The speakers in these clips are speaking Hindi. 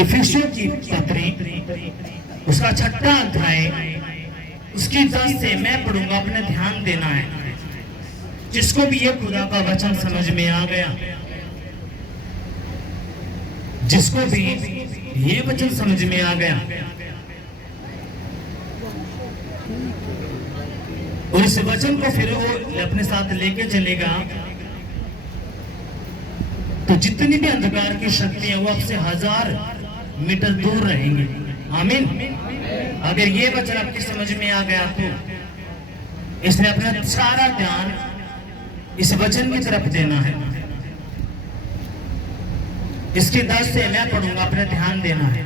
इफिसियों की पत्री उसका 6वां अध्याय उसकी 10 से मैं पढ़ूंगा, अपने ध्यान देना है। जिसको भी ये खुदा का वचन समझ में आ गया, जिसको भी ये वचन समझ में आ गया और इस वचन को फिर वो अपने साथ लेके चलेगा, तो जितनी भी अंधकार की शक्ति है वो आपसे 1000 मीटर दूर रहेंगे। आमीन। अगर ये वचन आपकी समझ में आ गया तो इसने अपना सारा ध्यान इस वचन की तरफ देना है। इसके 10 से मैं पढ़ूंगा, अपना ध्यान देना है।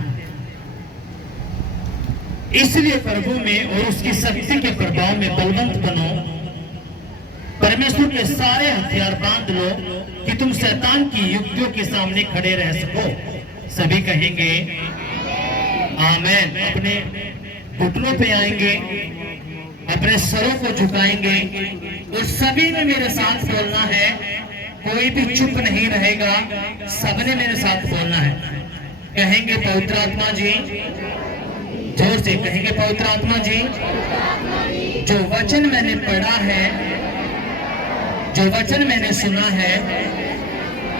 इसलिए प्रभु में और उसकी शक्ति के प्रभाव में बलवंत बनो, परमेश्वर के सारे हथियार बांध लो कि तुम शैतान की युक्तियों के सामने खड़े रह सको। सभी कहेंगे आमेन। अपने घुटनों पे आएंगे, अपने सरों को झुकाएंगे और सभी ने मेरे साथ बोलना है। कोई भी चुप नहीं रहेगा, सबने मेरे साथ बोलना है। कहेंगे पवित्र आत्मा जी, जोर से कहेंगे पवित्र आत्मा जी। जो वचन मैंने पढ़ा है, जो वचन मैंने सुना है,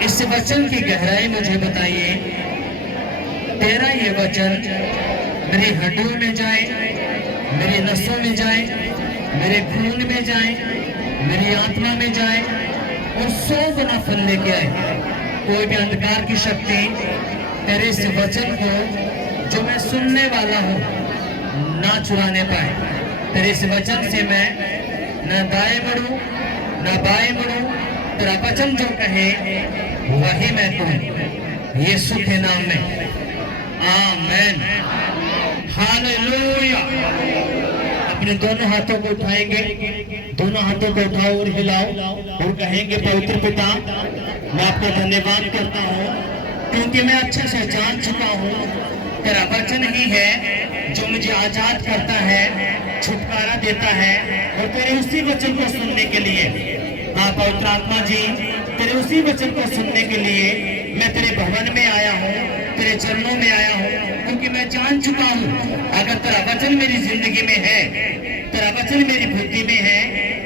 इस वचन की गहराई मुझे बताइए। तेरा ये वचन मेरी हड्डियों में जाए, मेरी नसों में जाए, मेरे खून में जाए, मेरी आत्मा में जाए और 100 गुना फल लेके आए। कोई भी अंधकार की शक्ति तेरे इस वचन को जो मैं सुनने वाला हूँ ना चुराने पाए। तेरे इस वचन से मैं न दाएं बढ़ूं न बाएं बढ़ूं, तेरा वचन जो कहे वही मैं कहूं, यीशु के नाम में आमेन। हालेलुया। अपने दोनों हाथों को उठाएंगे, दोनों हाथों को उठाओ और हिलाओ और कहेंगे पवित्र पिता, मैं आपको धन्यवाद करता हूँ क्योंकि मैं अच्छे से जान चुका हूँ तेरा वचन ही है जो मुझे आजाद करता है, छुटकारा देता है। और तेरे उसी वचन को सुनने के लिए, हाँ पवित्र आत्मा जी, तेरे उसी वचन को सुनने के लिए मैं तेरे भवन में आया हूँ, तेरे चरणों में आया हूँ, क्योंकि मैं जान चुका हूँ अगर तेरा वचन मेरी जिंदगी में है, तेरा वचन मेरी बुद्धि में है,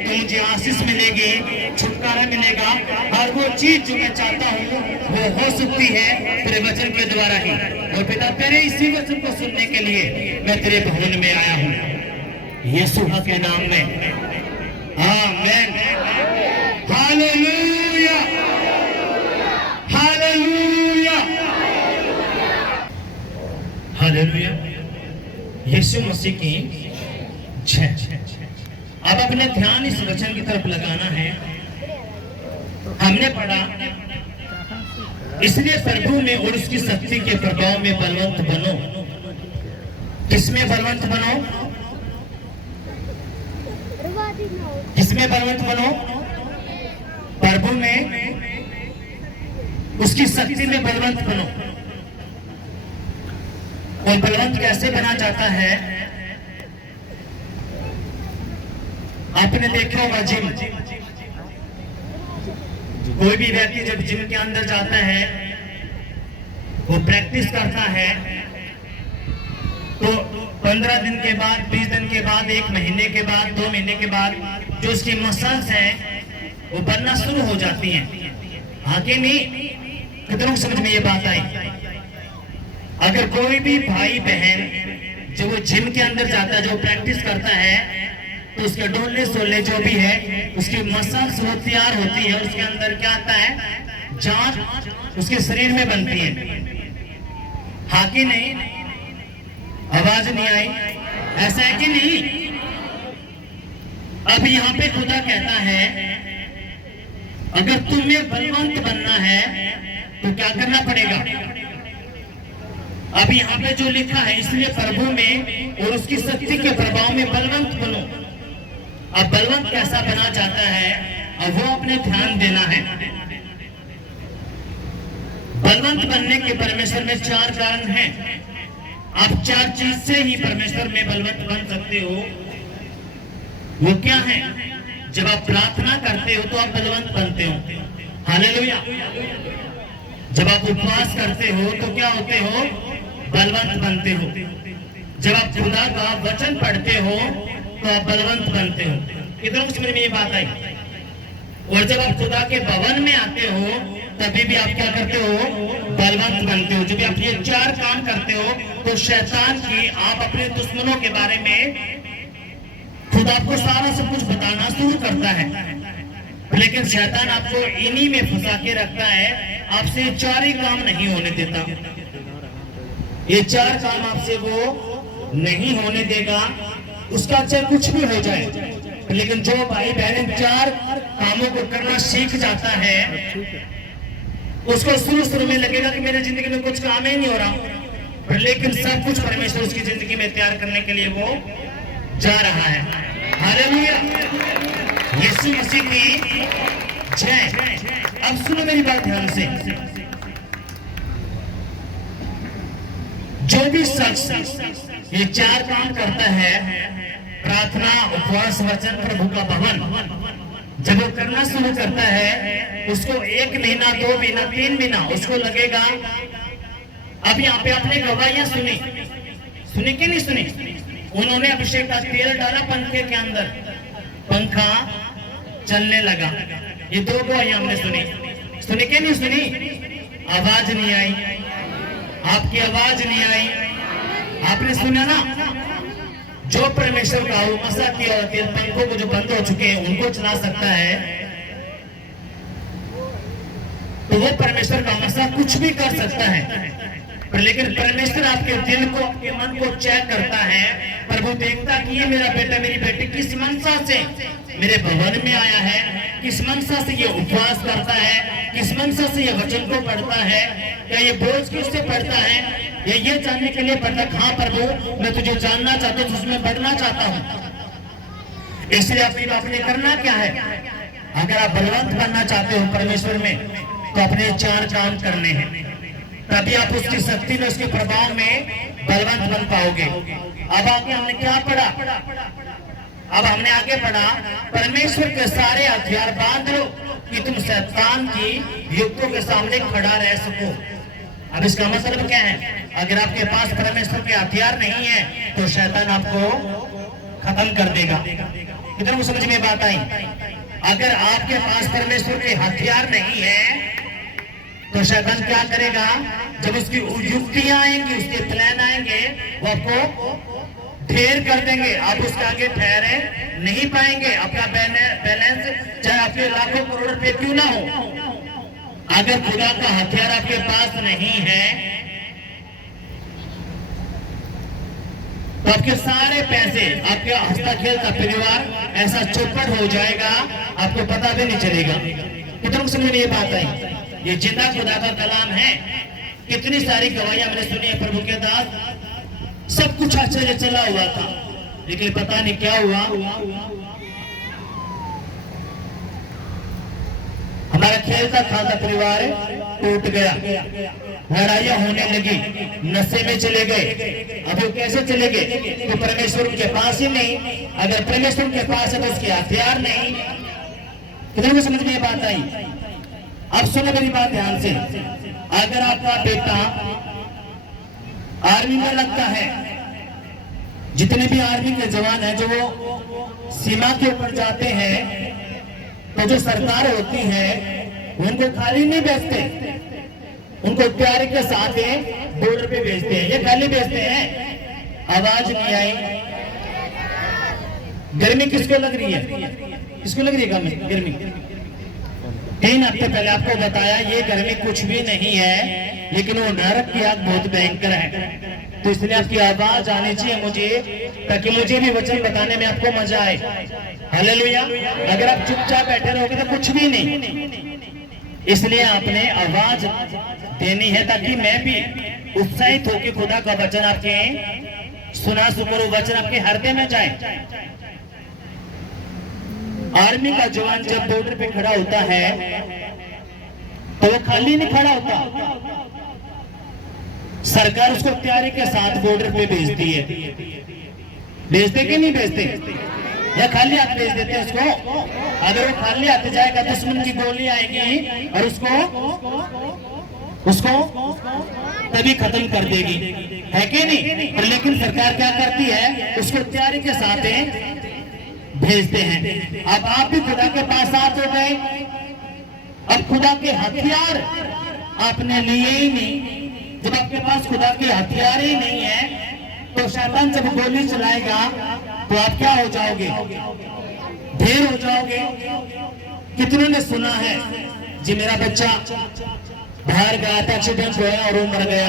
तो मुझे आशीष मिलेगी, छुटकारा मिलेगा। और वो चीज जो मैं चाहता हूँ वो हो सकती है तेरे वचन के द्वारा ही। और पिता, तेरे इसी वचन को सुनने के लिए मैं तेरे भवन में आया हूँ, यीशु के नाम में amen. Hallelujah, hallelujah, hallelujah. Yeshu Masih की जय। अब अपने ध्यान इस वचन की तरफ लगाना है। हमने पढ़ा, इसलिए प्रभु में और उसकी शक्ति के प्रभाव में बलवंत बनो। किसमें बलवंत बनो? किसमें बलवंत बनो? प्रभु में, उसकी शक्ति में बलवंत बनो। और बलवंत कैसे बना जाता है? आपने देखा होगा जिम, कोई भी व्यक्ति जब जिम के अंदर जाता है, वो प्रैक्टिस करता है, तो 15 दिन के बाद, 20 दिन के बाद, 1 महीने के बाद, 2 महीने के बाद जो उसकी मसल्स हैं वो बनना शुरू हो जाती हैं। आगे नहीं, कितनों समझ में ये बात आई? अगर कोई भी भाई बहन जो वो जिम के अंदर जाता है, जो प्रैक्टिस करता है, तो उसके डोले सोले जो भी है, उसकी मसल्स वो तैयार होती है, उसके अंदर क्या आता है? जान उसके शरीर में बनती है। हाँ कि नहीं? आवाज नहीं आई? ऐसा है कि नहीं? अब यहाँ पे खुदा कहता है अगर तुम्हें बलवंत बनना है तो क्या करना पड़ेगा? अब यहाँ पे जो लिखा है, इसलिए प्रभु में और उसकी शक्ति के प्रभाव में बलवंत बनो। अब बलवंत कैसा बना जाता है, अब वो अपने ध्यान देना है। बलवंत बनने के परमेश्वर में 4 कारण हैं। आप 4 चीज से ही परमेश्वर में बलवंत बन सकते हो। वो क्या है? जब आप प्रार्थना करते हो तो आप बलवंत बनते हो। हालेलुया। जब आप उपवास करते हो तो क्या होते हो? बलवंत बनते हो। जब आप खुदा का वचन पढ़ते हो तो आप बलवंत बनते हो। कितनों को समझ में ये बात आई? और जब आप खुदा के भवन में आते हो तभी भी आप क्या करते हो? बलवंत बनते हो। जब आप ये 4 काम करते हो तो शैतान की आप अपने दुश्मनों के बारे में खुदा आपको सारा सब कुछ बताना शुरू करता है, लेकिन शैतान आपको इन्हीं में फंसा के रखता है, आपसे 4 ही काम नहीं होने देता। ये 4 काम आपसे वो नहीं होने देगा, उसका चाहे कुछ भी हो जाए। लेकिन जो भाई बहन 4 कामों को करना सीख जाता है उसको शुरू में लगेगा कि मेरे जिंदगी में कुछ काम ही नहीं हो रहा, लेकिन सब कुछ परमेश्वर उसकी जिंदगी में तैयार करने के लिए वो जा रहा है। हालेलुया, यीशु मसीह की जय। अब सुनो मेरी बात ध्यान से। जो भी शख्स ये 4 काम करता है, प्रार्थना, उपवास, वचन, प्रभु का भवन, जब वो करना शुरू करता है उसको 1 महीना, 2 महीना, 3 महीना उसको लगेगा। अब यहाँ पे आपने गवाहियां सुनी कि नहीं सुनी? उन्होंने अभिषेक का तेल डाला पंखे के अंदर, पंखा चलने लगा। ये 2 गवाहियां हमने सुनी कि नहीं सुनी? आवाज नहीं आई, आपकी आवाज नहीं आई। आपने सुना ना? जो परमेश्वर का मसा किया और तेल पंखों को जो बंद हो चुके हैं उनको चला सकता है, तो वो परमेश्वर का मसा कुछ भी कर सकता है। लेकिन परमेश्वर आपके दिल को, आपके मन को चेक करता है। प्रभु देखता कि ये मेरा बेटा, मेरी बेटी किस मनसा से मेरे भवन में आया है, किस मनसा से ये उपवास करता है, किस मनसा से ये वचन को पढ़ता है, क्या ये बोझ किससे पढ़ता है, ये जानने के लिए पढ़ता। हाँ प्रभु, मैं तुझे जानना चाहता हूँ, उसमें बढ़ना चाहता हूँ। इसलिए आपने करना क्या है? अगर आप बलवंत बनना चाहते हो परमेश्वर में तो अपने 4 काम करने हैं, तभी आप उसकी शक्ति में, उसके प्रभाव में बलवंत बन पाओगे। अब आगे हमने क्या पढ़ा? अब हमने आगे पढ़ा परमेश्वर के सारे हथियार बांध लो कि तुम शैतान की युक्तों के सामने खड़ा रह सको। अब इसका मतलब क्या है? अगर आपके पास परमेश्वर के हथियार नहीं है तो शैतान आपको खत्म कर देगा। कितना को समझ में बात आई? अगर आपके पास परमेश्वर के हथियार नहीं है तो शैतान क्या करेगा? जब उसकी युक्तियां आएंगी, उसके प्लान आएंगे, वो आपको ढेर कर देंगे। आप उसके आगे ठहरे नहीं पाएंगे। अपना बैलेंस चाहे आपके लाखों करोड़ रुपए क्यों ना हो, अगर खुदा का हथियार आपके पास नहीं है तो आपके सारे पैसे, आपके हंसता खेलता परिवार ऐसा चौपट हो जाएगा, आपको पता भी नहीं चलेगा। कितनों समझ में ये बात आई? ये जिंदा खुदा का कलाम है। कितनी सारी गवाहियां मैंने सुनी है प्रभु के दास, सब कुछ अच्छे से चला हुआ था, लेकिन पता नहीं क्या हुआ, हमारा खेलता खालता परिवार टूट गया, लड़ाइयां होने लगी, नशे में चले गए। अब वो कैसे चले गए? तो परमेश्वर के पास ही नहीं। अगर परमेश्वर के पास है तो उसके हथियार नहीं। कितने को समझ में ये बात आई? अब सुनो मेरी बात ध्यान से। अगर आपका बेटा आर्मी में लगता है, जितने भी आर्मी के जवान हैं जो वो सीमा के ऊपर जाते हैं, तो जो सरकार होती है उनको खाली नहीं भेजते, उनको तैयारी के साथ बॉर्डर पे भेजते हैं। ये खाली भेजते हैं। आवाज नहीं आई। गर्मी किसको लग रही है? किसको लग रही है गर्मी? 3 हफ्ते पहले आपको बताया ये गर्मी कुछ भी नहीं है, लेकिन वो नरक की आग बहुत भयंकर है। तो इसलिए आपकी आवाज आनी चाहिए मुझे, ताकि मुझे भी वचन बताने में आपको मजा आए। हालेलुया। अगर आप चुपचाप बैठे रहोगे तो कुछ भी नहीं। इसलिए आपने आवाज देनी है ताकि मैं भी उत्साहित होकर खुदा का वचन आपके सुना सकूं, वचन आपके हृदय में जाए। आर्मी का जवान जब बॉर्डर पे खड़ा होता है तो वो खाली नहीं खड़ा होता, सरकार उसको तैयारी के साथ बॉर्डर पे भेजती है। भेजते कि नहीं भेजते? या खाली हाथ भेज देते उसको? अगर वो खाली हाथ जाएगा दुश्मन की गोली आएगी और उसको उसको तभी खत्म कर देगी, है कि नहीं? पर लेकिन सरकार क्या करती है, उसको तैयारी के साथ भेजते हैं। अब आप भी खुदा के पास आ तो गए, अब खुदा के हथियार आपने लिए ही नहीं। जब आपके पास खुदा के हथियार ही नहीं है तो शैतान जब गोली चलाएगा तो आप क्या हो जाओगे, ढेर हो जाओगे। कितनों ने सुना है जी मेरा बच्चा बाहर गया था, एक्सीडेंट हुआ और वो मर गया।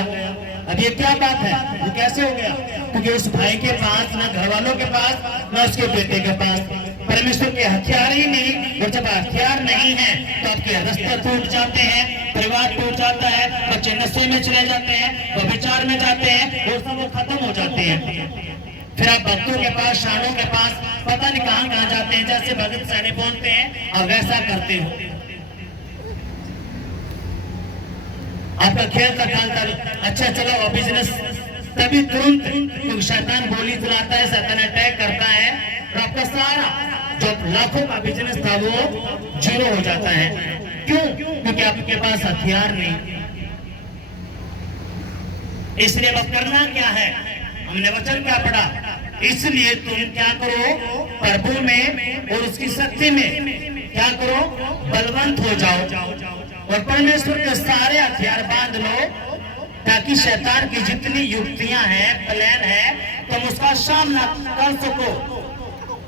अब ये क्या बात है, वो कैसे हो गया? क्योंकि उस भाई के पास ना घर वालों के पास ना उसके बेटे के पास परमेश्वर के हथियार ही नहीं। और जब हथियार नहीं है तो आपके रास्ते टूट जाते हैं, परिवार टूट जाता है, बच्चे नशे में चले जाते हैं, व्यभिचार में जाते हैं और सब वो खत्म हो जाते हैं। फिर आप भक्तों के पास, शानों के पास पता नहीं कहां कहां जाते हैं, जैसे भगत सैनी बोलते हैं और वैसा करते हो। आपका खेल का खाल अच्छा चला और बिजनेस तभी तुरंत, क्योंकि शैतान गोली चलाता है, शैतान अटैक करता है और आपका सारा जो लाखों का बिजनेस था वो जीरो हो जाता है। क्यों? क्योंकि आपके पास हथियार नहीं। इसलिए अब करना क्या है, हमने वचन क्या पढ़ा, इसलिए तुम क्या करो, प्रभु में और उसकी शक्ति में क्या करो, बलवंत हो जाओ और परमेश्वर के सारे हथियार बांध लो, ताकि शैतान की जितनी युक्तियां हैं, प्लान है, तुम उसका सामना कर सको।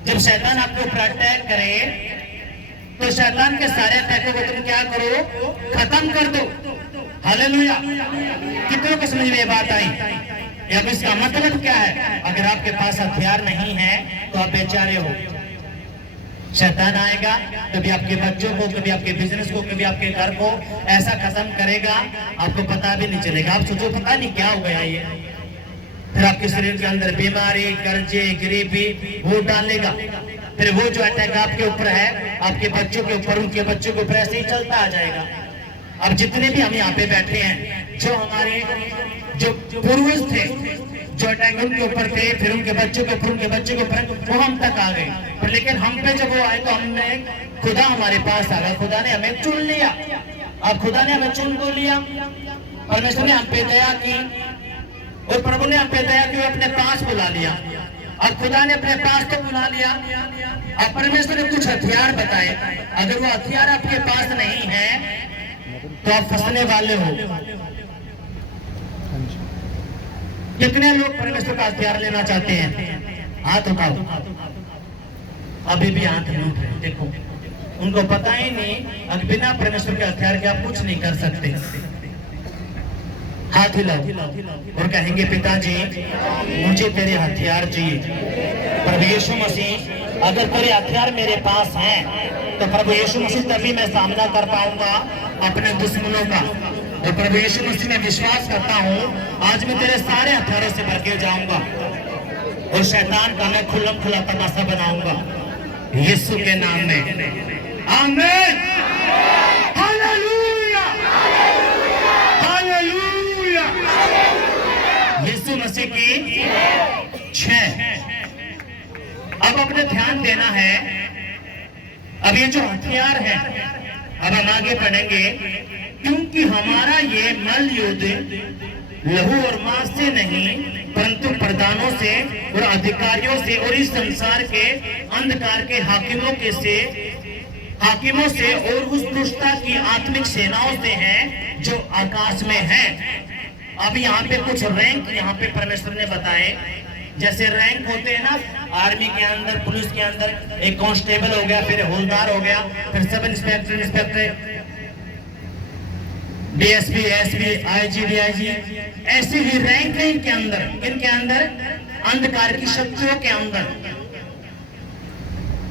जब शैतान आपके ऊपर अटैक करे तो शैतान के सारे अटैकों को तुम क्या करो, खत्म कर दो। हालेलुया। कितनों को समझ में ये बात आई? अब इसका मतलब क्या है? अगर आपके पास हथियार नहीं है तो आप बेचारे हो। शैतान आएगा, कभी आपके बच्चों को, कभी आपके बिजनेस को, कभी आपके घर को ऐसा खत्म करेगा, आपको पता भी नहीं चलेगा। आप सोचो पता नहीं क्या हो गया ये। फिर आपके शरीर के अंदर बीमारी, कर्जे, गरीबी वो डालेगा। फिर वो जो अटैक आपके ऊपर है, आपके बच्चों के ऊपर, उनके बच्चों के ऊपर ऐसे ही चलता आ जाएगा। अब जितने भी हम यहाँ पे बैठे हैं, जो हमारे जो पूर्वज थे, जो अटैक उनके ऊपर थे, फिर उनके बच्चों के ऊपर, उनके बच्चे के ऊपर, वो हम तक आ गए। पर लेकिन हम पे जब वो आए तो हमने, खुदा हमारे पास आ गया, खुदा ने हमें चुन लिया। अब खुदा ने हमें चुन को लिया, परमेश्वर ने हम पे दया की और प्रभु ने हम पे दया की, अपने पास बुला लिया। अब खुदा ने अपने पास तो बुला लिया, अब परमेश्वर ने कुछ हथियार बताए। अगर वो हथियार आपके पास नहीं है तो आप फंसने वाले हो। कितने लोग परमेश्वर का हथियार लेना चाहते हैं? हाथ उठाओ। अभी भी हाथ नहीं उठ रहे। देखो, उनको पता ही नहीं, अगर बिना परमेश्वर के हथियार के आप कुछ नहीं कर सकते। हाथ हिलाओ और कहेंगे, पिताजी मुझे तेरे हथियार चाहिए। प्रभु यीशु मसीह, अगर तेरे हथियार मेरे पास हैं तो प्रभु यीशु मसीह तभी मैं सामना कर पाऊंगा अपने दुश्मनों का। और प्रभु यीशु मसीह में विश्वास करता हूँ, आज मैं तेरे सारे हथियारों से भर के जाऊंगा और शैतान का मैं खुल्लम खुला तमाशा बनाऊंगा यीशु के नाम में। आमीन। Hallelujah, hallelujah. यीशु मसीह की 6। अब अपने ध्यान देना है। अब ये जो हथियार है, अब हम आगे बढ़ेंगे, क्योंकि हमारा ये मल युद्ध लहू और मांस से नहीं, परंतु प्रधानों से और अधिकारियों से और इस संसार के अंधकार के हाकिमों से और उस दुष्टता की आत्मिक सेनाओं से है जो आकाश में है। अब यहाँ पे कुछ रैंक यहाँ पे परमेश्वर ने बताए। जैसे रैंक होते हैं ना, आर्मी के अंदर, पुलिस के अंदर एक कांस्टेबल हो गया, फिर हवलदार हो गया, फिर sub inspector, DSP, SP, IG, DIG, ऐसी ही रैंक है इनके अंदर। इनके अंदर अंधकार की शक्तियों के अंदर।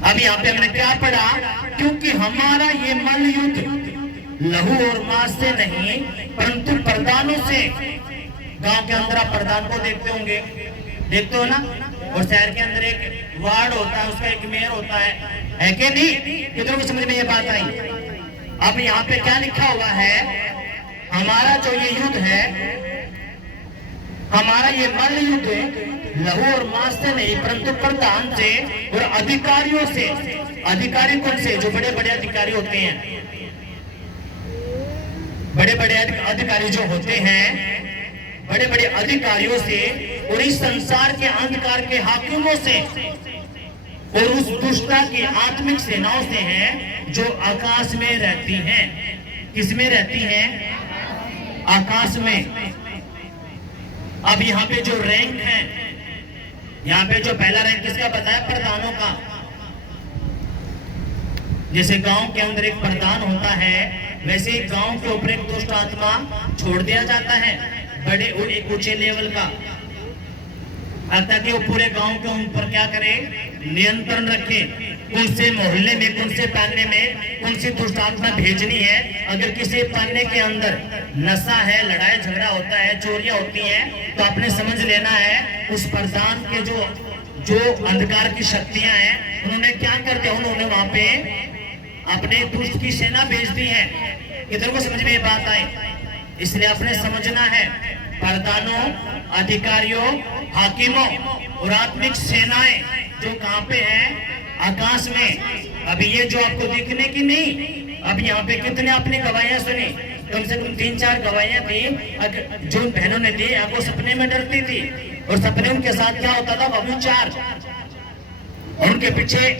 अब यहाँ पे हमने क्या पढ़ा, क्योंकि हमारा ये मल युद्ध लहू और मांस से नहीं, परंतु प्रधानों से। गांव के अंदर आप प्रधान को देखते होंगे, देखते हो ना, और शहर के अंदर एक वार्ड होता है, उसका एक मेयर होता है कि नहीं? कितनों को समझ में ये बात आई? अब यहाँ पे क्या लिखा हुआ है, हमारा जो ये युद्ध है, हमारा ये मल युद्ध लहू और मांस से नहीं, परंतु प्रधान से और अधिकारियों से। अधिकारी कौन से? जो बड़े बड़े अधिकारी होते हैं, बड़े बड़े अधिकारी जो होते हैं, बड़े बड़े अधिकारियों से और इस संसार के अंधकार के हाकिमों से और उस दुष्टता की आत्मिक सेनाओं से हैं जो आकाश में रहती हैं। किसमें रहती हैं? आकाश में। अब यहाँ पे जो रैंक है, यहाँ पे जो पहला रैंक किसका बताया? प्रधानों का। जैसे गांव के अंदर एक प्रधान होता है, वैसे ही गांव के ऊपर एक दुष्ट आत्मा छोड़ दिया जाता है, बड़े और एक ऊंचे लेवल का, ताकि वो पूरे गांव के ऊपर क्या करे? नियंत्रण रखे। कौन से मोहल्ले में, कौन से पाने में कौन सी दुष्ट आत्मा भेजनी है। अगर किसी पाने के अंदर नशा है, लड़ाई झगड़ा होता है, चोरियां होती हैं, तो आपने समझ लेना है उस प्रधान के जो अंधकार की शक्तियां हैं, उन्होंने क्या कर दिया? उन्होंने वहां पे अपने दुष्ट की सेना भेज दी है। किधर को समझ में ये बात आई? इसलिए आपने समझना है, प्रधानों, अधिकारियों, हाकिमों और आत्मिक सेनाएं जो कहां पे हैं? आकाश में। अभी ये जो आपको दिखने की नहीं, अब यहाँ पे कितने आपने गवाहियां सुनी? कम से कम 3-4 गवाहियां थी जो बहनों ने दी। आपको सपने में डरती थी और सपने उनके साथ क्या होता था? बाबू 4 और उनके पीछे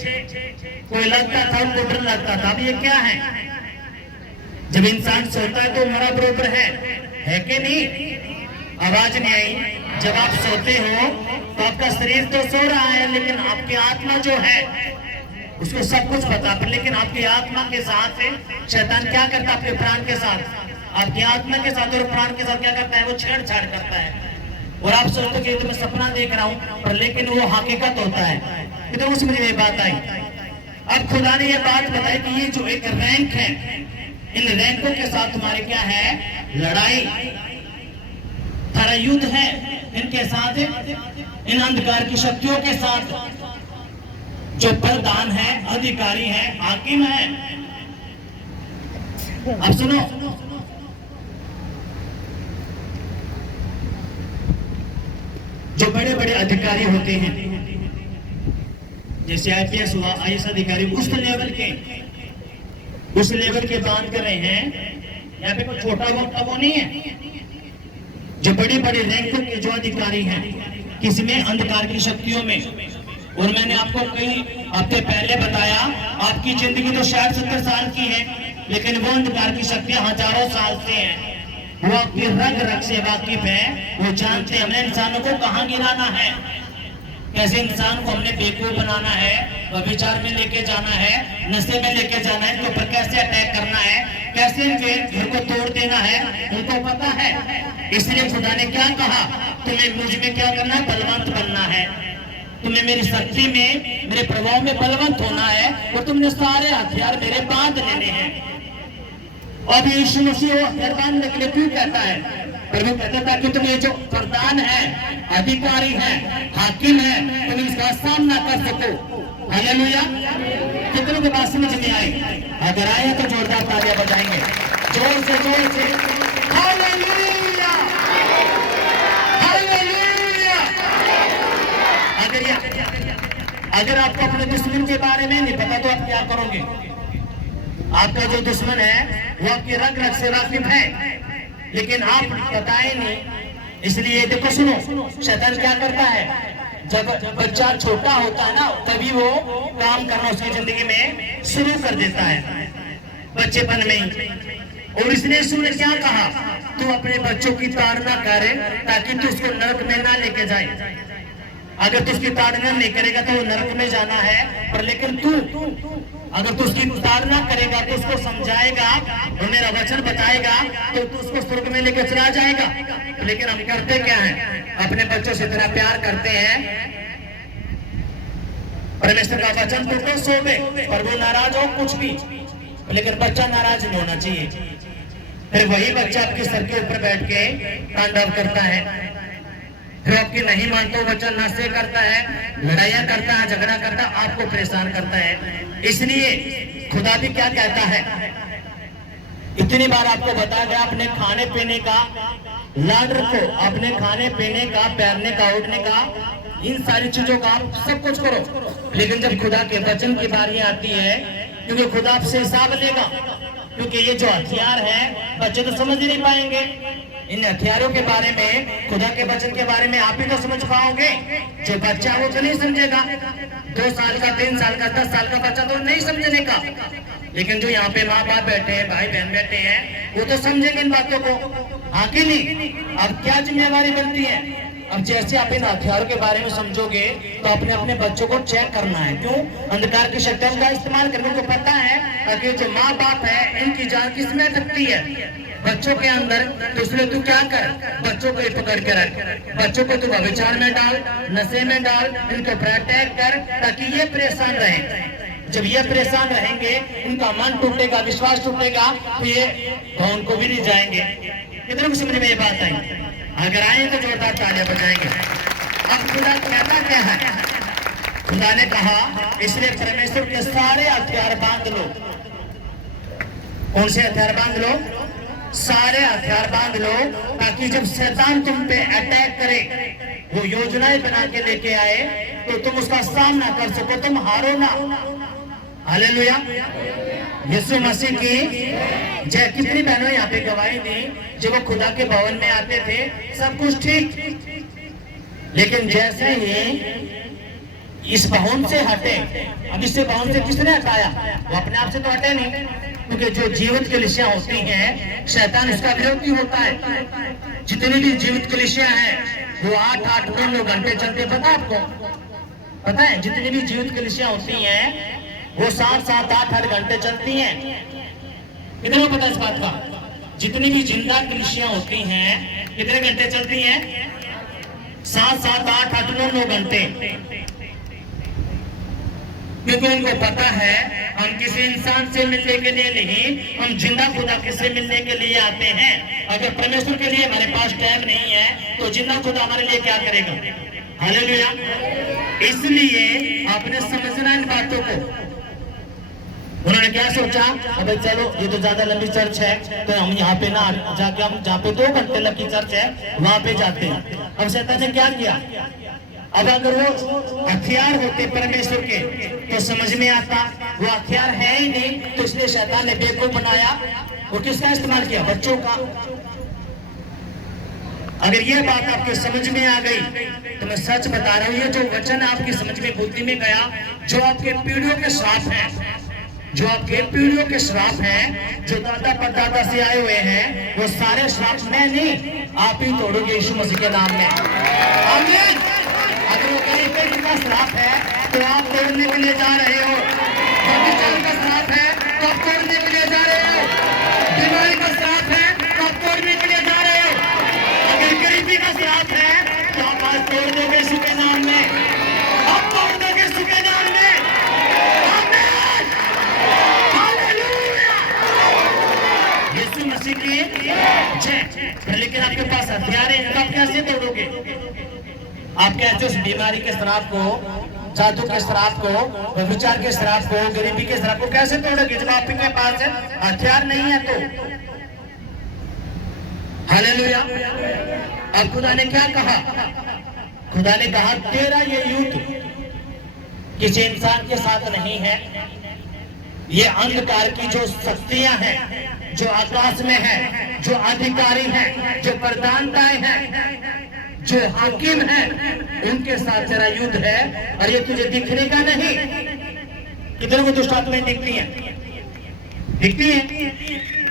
कोई लगता था, उनको डर लगता था। अब ये क्या है? जब इंसान सोता है तो मरा बरोबर है कि नहीं? आवाज नहीं आई? जब आप सोते हो तो आपका शरीर तो सो रहा है, लेकिन आपकी आत्मा जो है उसको सब कुछ पता है। लेकिन आपकी आत्मा के साथ शैतान क्या करता है? आपके प्राण के साथ, आपकी आत्मा के साथ और प्राण के साथ क्या करता है? वो छेड़छाड़ करता है। और आप सोचते कि तो मैं सपना देख रहा हूँ, पर लेकिन वो हकीकत होता है। कितने उसमें ये बात आई। अब खुदा ने ये बात बताई कि ये जो एक रैंक है, इन रैंकों के साथ तुम्हारे क्या है? लड़ाई, थारा युद्ध है इनके साथ, इन अंधकार की शक्तियों के साथ। जो प्रधान है, अधिकारी है, हाकिम है। अब सुनो, जो बड़े बड़े अधिकारी होते हैं, जैसे आईपीएस हुआ, आईएएस अधिकारी, उस लेवल के बात कर रहे हैं। यहाँ पे कोई छोटा वक्त वो नहीं है। जो बड़ी बड़ी रैंकों के जो अधिकारी हैं, किसमें? अंधकार की शक्तियों में। और मैंने आपको कई हफ्ते पहले बताया, आपकी जिंदगी तो शायद 70 साल की है, लेकिन वो अंधकार की शक्तियां हजारों साल से हैं। वो आपकी रग रग से वाकिफ है। वो जानते हैं हमने इंसानों को कहाँ गिराना है, कैसे इंसान को हमने बेवकूफ बनाना है, व्यभिचार में लेके जाना है, नशे में लेके जाना है, इनके ऊपर कैसे अटैक करना है, कैसे इनके घर को तोड़ देना है, उनको पता है। इसलिए खुदा ने क्या कहा? तुम्हें मुझ में क्या करना है? बलवंत बनना है। तुम्हें मेरी शक्ति में, मेरे प्रभाव में बलवंत होना है, और तुमने सारे हथियार मेरे बांध लेने हैं। अब यीशु मसीह हथियार बांधने के लिए क्यों कहता है? प्रभु कहता था कि तुम ये जो प्रधान है, अधिकारी है, हाकिम है, तुम इसका सामना कर सको। हालेलुया। कितनों के बात समझ में आई? अगर आया तो जोरदार तालियां बजाएंगे, जोर से हालेलुया, हालेलुया। अगर आपको अपने दुश्मन के बारे में नहीं पता तो आप क्या करोगे? आपका जो दुश्मन है वो आपकी रग रग से वाकिफ है, लेकिन आप बताए नहीं। इसलिए देखो, सुनो, शैतान क्या करता है? जब बच्चा छोटा होता है ना, तभी वो काम करना उसकी जिंदगी में शुरू कर देता है, बच्चेपन में ही। और इसने उसने क्या कहा? तू अपने बच्चों की ताड़ना करे ताकि तू उसको नरक में ना लेके जाए। अगर तू उसकी ताड़ना नहीं करेगा तो वो नरक में जाना है, पर लेकिन तू अगर तू उसकी ताड़ना करेगा, तो उसको समझाएगा और मेरा वचन बताएगा, तो तू उसको स्वर्ग में लेकर चला जाएगा। लेकिन हम करते क्या हैं? अपने बच्चों से इतना प्यार करते हैं, परमेश्वर का वचन तो सोवे, पर वो नाराज हो कुछ भी, लेकिन बच्चा नाराज नहीं होना चाहिए। फिर वही बच्चा आपके सर के ऊपर बैठ के तांडव करता है, फिर आपकी नहीं मानते वचन नशे करता है, लड़ाइयां करता है, झगड़ा करता है, आपको परेशान करता है। इसलिए खुदा भी क्या कहता है? इतनी बार आपको बताया गया, अपने खाने पीने का लाड रखो, अपने खाने पीने का, पहनने का, उठने का, इन सारी चीजों का आप सब कुछ करो। लेकिन जब खुदा के वचन की बारी आती है, क्योंकि खुदा आपसे हिसाब लेगा, क्योंकि ये जो हथियार है बच्चे तो समझ ही नहीं पाएंगे। इन हथियारों के बारे में, खुदा के वचन के बारे में आप ही तो समझ पाओगे, जो बच्चा वो तो नहीं समझेगा। 2 साल का, 3 साल का, 10 साल का बच्चा तो नहीं समझने का, लेकिन जो यहाँ पे माँ बाप बैठे हैं, भाई बहन बैठे हैं, वो तो समझेंगे इन बातों को। हाँ कि नहीं? अब क्या जिम्मेवारी बनती है? अब जैसे आप इन हथियारों के बारे में समझोगे तो अपने अपने बच्चों को चेक करना है। क्यों? अंधकार की शक्तियों का इस्तेमाल करने को पता है कि जो माँ बाप है इनकी जान किसमें सकती है? बच्चों के अंदर। तो इसलिए तू क्या कर, बच्चों को पकड़ के रख, बच्चों को तू व्यभिचार में डाल, नशे में डाल, इनको अटैक कर, ताकि ये परेशान रहे। जब ये परेशान रहेंगे, इनका मन टूटेगा, विश्वास टूटेगा, तो ये भवन को भी नहीं जाएंगे। कितने को समझ में ये बात आई? अगर आए तो जोरदार तालियां बजाएंगे। अब खुदा कहता क्या है? खुदा ने कहा इसलिए परमेश्वर के सारे हथियार बांध लो। कौन से हथियार बांध लो? सारे हथियार बांध लो, ताकि जब शैतान तुम पे अटैक करे, वो योजनाएं बना के लेके आए, तो तुम उसका सामना कर सको, तुम हारो ना। हालेलुया, यीशु मसीह की जय। कितनी बहनों यहाँ पे गवाही दी, जब वो खुदा के भवन में आते थे सब कुछ ठीक, लेकिन जैसे ही इस भवन से हटे, अब इससे भवन से किसने हटाया? वो अपने आप से तो हटे नहीं, क्योंकि जो जीवित कलीसिया होती हैं, शैतान इसका विरोधी होता है। जितनी भी जीवित कलीसिया हैं वो 8-8 9 घंटे चलते, पता है आपको? पता है? जितनी भी जीवित कलीसिया होती हैं वो 7-7 8-8 घंटे चलती हैं। कितने को पता इस बात का? जितनी भी जिंदा कलीसिया होती हैं कितने घंटे चलती हैं? 7-7 8-8 9 घंटे। क्योंकि उनको पता है हम किसी इंसान से मिलने के लिए नहीं, हम जिंदा खुदा किससे मिलने के लिए आते हैं। अगर परमेश्वर के लिए हमारे पास टाइम नहीं है तो जिंदा खुदा हमारे लिए क्या करेगा? हालेलुया। इसलिए आपने समझना इन बातों को। उन्होंने क्या सोचा, अबे चलो ये तो ज्यादा लंबी चर्च है, तो हम यहाँ पे ना जाके, हम जहाँ पे 2 घंटे लंबी चर्च है वहां पे जाते हैं। अब शैतान ने क्या किया? अब अगर वो हथियार होते परमेश्वर के तो समझ में आता, वो हथियार है ही नहीं, तो इसलिए शैतान ने बेवकूफ बनाया। वो किसका इस्तेमाल किया? बच्चों का। अगर ये बात आपके समझ में आ गई तो मैं सच बता रहा हूँ, ये जो वचन आपकी समझ में, बुद्धि में गया, जो आपके पीढ़ियों के श्राप हैं, जो आपके पीढ़ियों के श्राप हैं, जो दादा परदादा से आए हुए हैं, वो सारे श्राप मैं नहीं, आप ही तोड़ोगे यीशु मसीह के नाम में। आमीन। अगर वो गरीबी का श्राप है तो आप तोड़ने के लिए जा रहे हो। व्यभिचार का श्राप है तो आप तोड़ने के लिए जा रहे हो। बीमारी का श्राप है तो आप तोड़ने के लिए जा रहे हो। अगर गरीबी का श्राप है तो आप आज तोड़ दोगे यीशु के नाम में, आप तोड़ दोगे यीशु के नाम में। आमीन, हालेलुया, यीशु मसीह की जय। लेकिन आपके पास हथियार है, इनका आप कैसे तोड़ोगे? आप कैसे उस बीमारी के श्राप को, जादू के श्राप को, व्यभिचार के श्राप को, गरीबी के श्राप को कैसे तोड़ोगे जब आपके पास हथियार नहीं है? तो हालेलुया। अब खुदा ने क्या कहा? खुदा ने कहा तेरा ये युद्ध किसी इंसान के साथ नहीं है। ये अंधकार की जो शक्तियां हैं, जो आकाश में है, जो अधिकारी हैं, जो प्रधानताएं हैं, जो हाकिम है, उनके साथ तेरा युद्ध है। और ये तुझे दिखने का नहीं। कितने को दुष्ट आत्माएं दिखती हैं? दिखती हैं।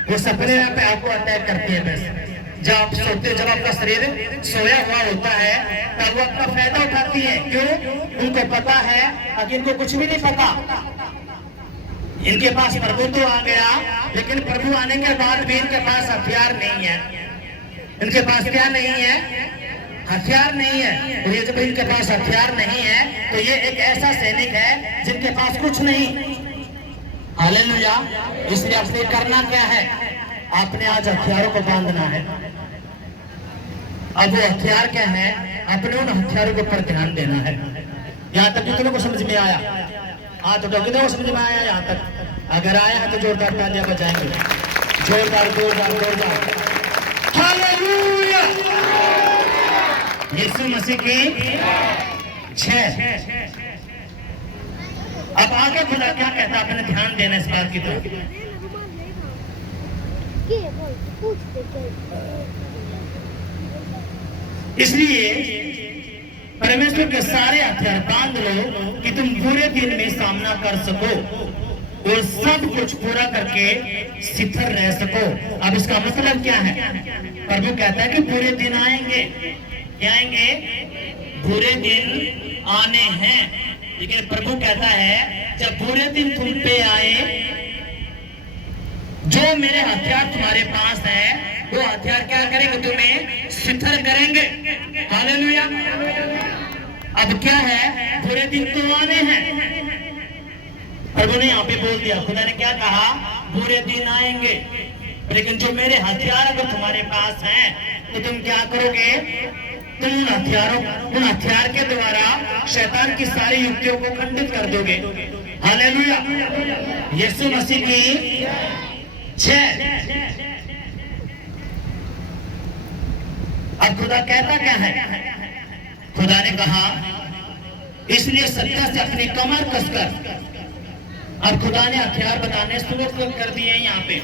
वो सपने पे आपको अटैक करती है। वैसे जब आप सोते, जब आपका शरीर सोया हुआ होता है तब वो आपका फायदा उठाती है। क्यों? उनको पता है, अगर इनको कुछ भी नहीं पता, इनके पास प्रभु तो आ गया, लेकिन प्रभु आने के बाद भी इनके पास हथियार नहीं है। इनके पास क्या नहीं है? हथियार नहीं है। तो ये जब इनके पास हथियार नहीं है तो ये एक ऐसा सैनिक है जिनके पास कुछ नहीं। हालेलुया। इसलिए आपने करना क्या है? आपने आज हथियारों को बांधना है। अब वो हथियार क्या है? अपने उन हथियारों के ऊपर ध्यान देना है। यहाँ तक कितनों को समझ में आया? हाँ तो कितनों को समझ में आया यहाँ तक? अगर आया है तो जोरदार तालियां बजाएंगे। जोरदार जोरदार जोरदार। हालेलुया, यीशु मसीह की जय। अब आगे खुदा क्या कहता है? आपने ध्यान देना इस बात की तरफ। इसलिए परमेश्वर के सारे हथियार बांध लो कि तुम बुरे दिन में सामना कर सको और सब कुछ पूरा करके स्थिर रह सको। अब इसका मतलब क्या है? प्रभु कहता है कि बुरे दिन आएंगे। क्या आएंगे? बुरे दिन आने हैं। लेकिन प्रभु कहता है जब बुरे दिन तुम पे आए, जो मेरे हथियार तुम्हारे पास है वो हथियार क्या करेंगे? तुम्हें शिथिल करेंगे। हालेलुया। अब क्या है? बुरे दिन तो आने हैं। प्रभु ने यहाँ पे बोल दिया, खुदा ने क्या कहा? बुरे दिन आएंगे, लेकिन जो मेरे हथियार अगर तुम्हारे पास हैं तो तुम क्या करोगे? तुम उन हथियार के द्वारा शैतान की सारी युक्तियों को खंडित कर दोगे। हालेलुया। यीशु मसीह की जय। अब खुदा कहता क्या है? खुदा ने कहा इसलिए सत्ता से अपनी कमर कसकर, अब खुदा ने हथियार बताने शुरू कर दिए। यहाँ पे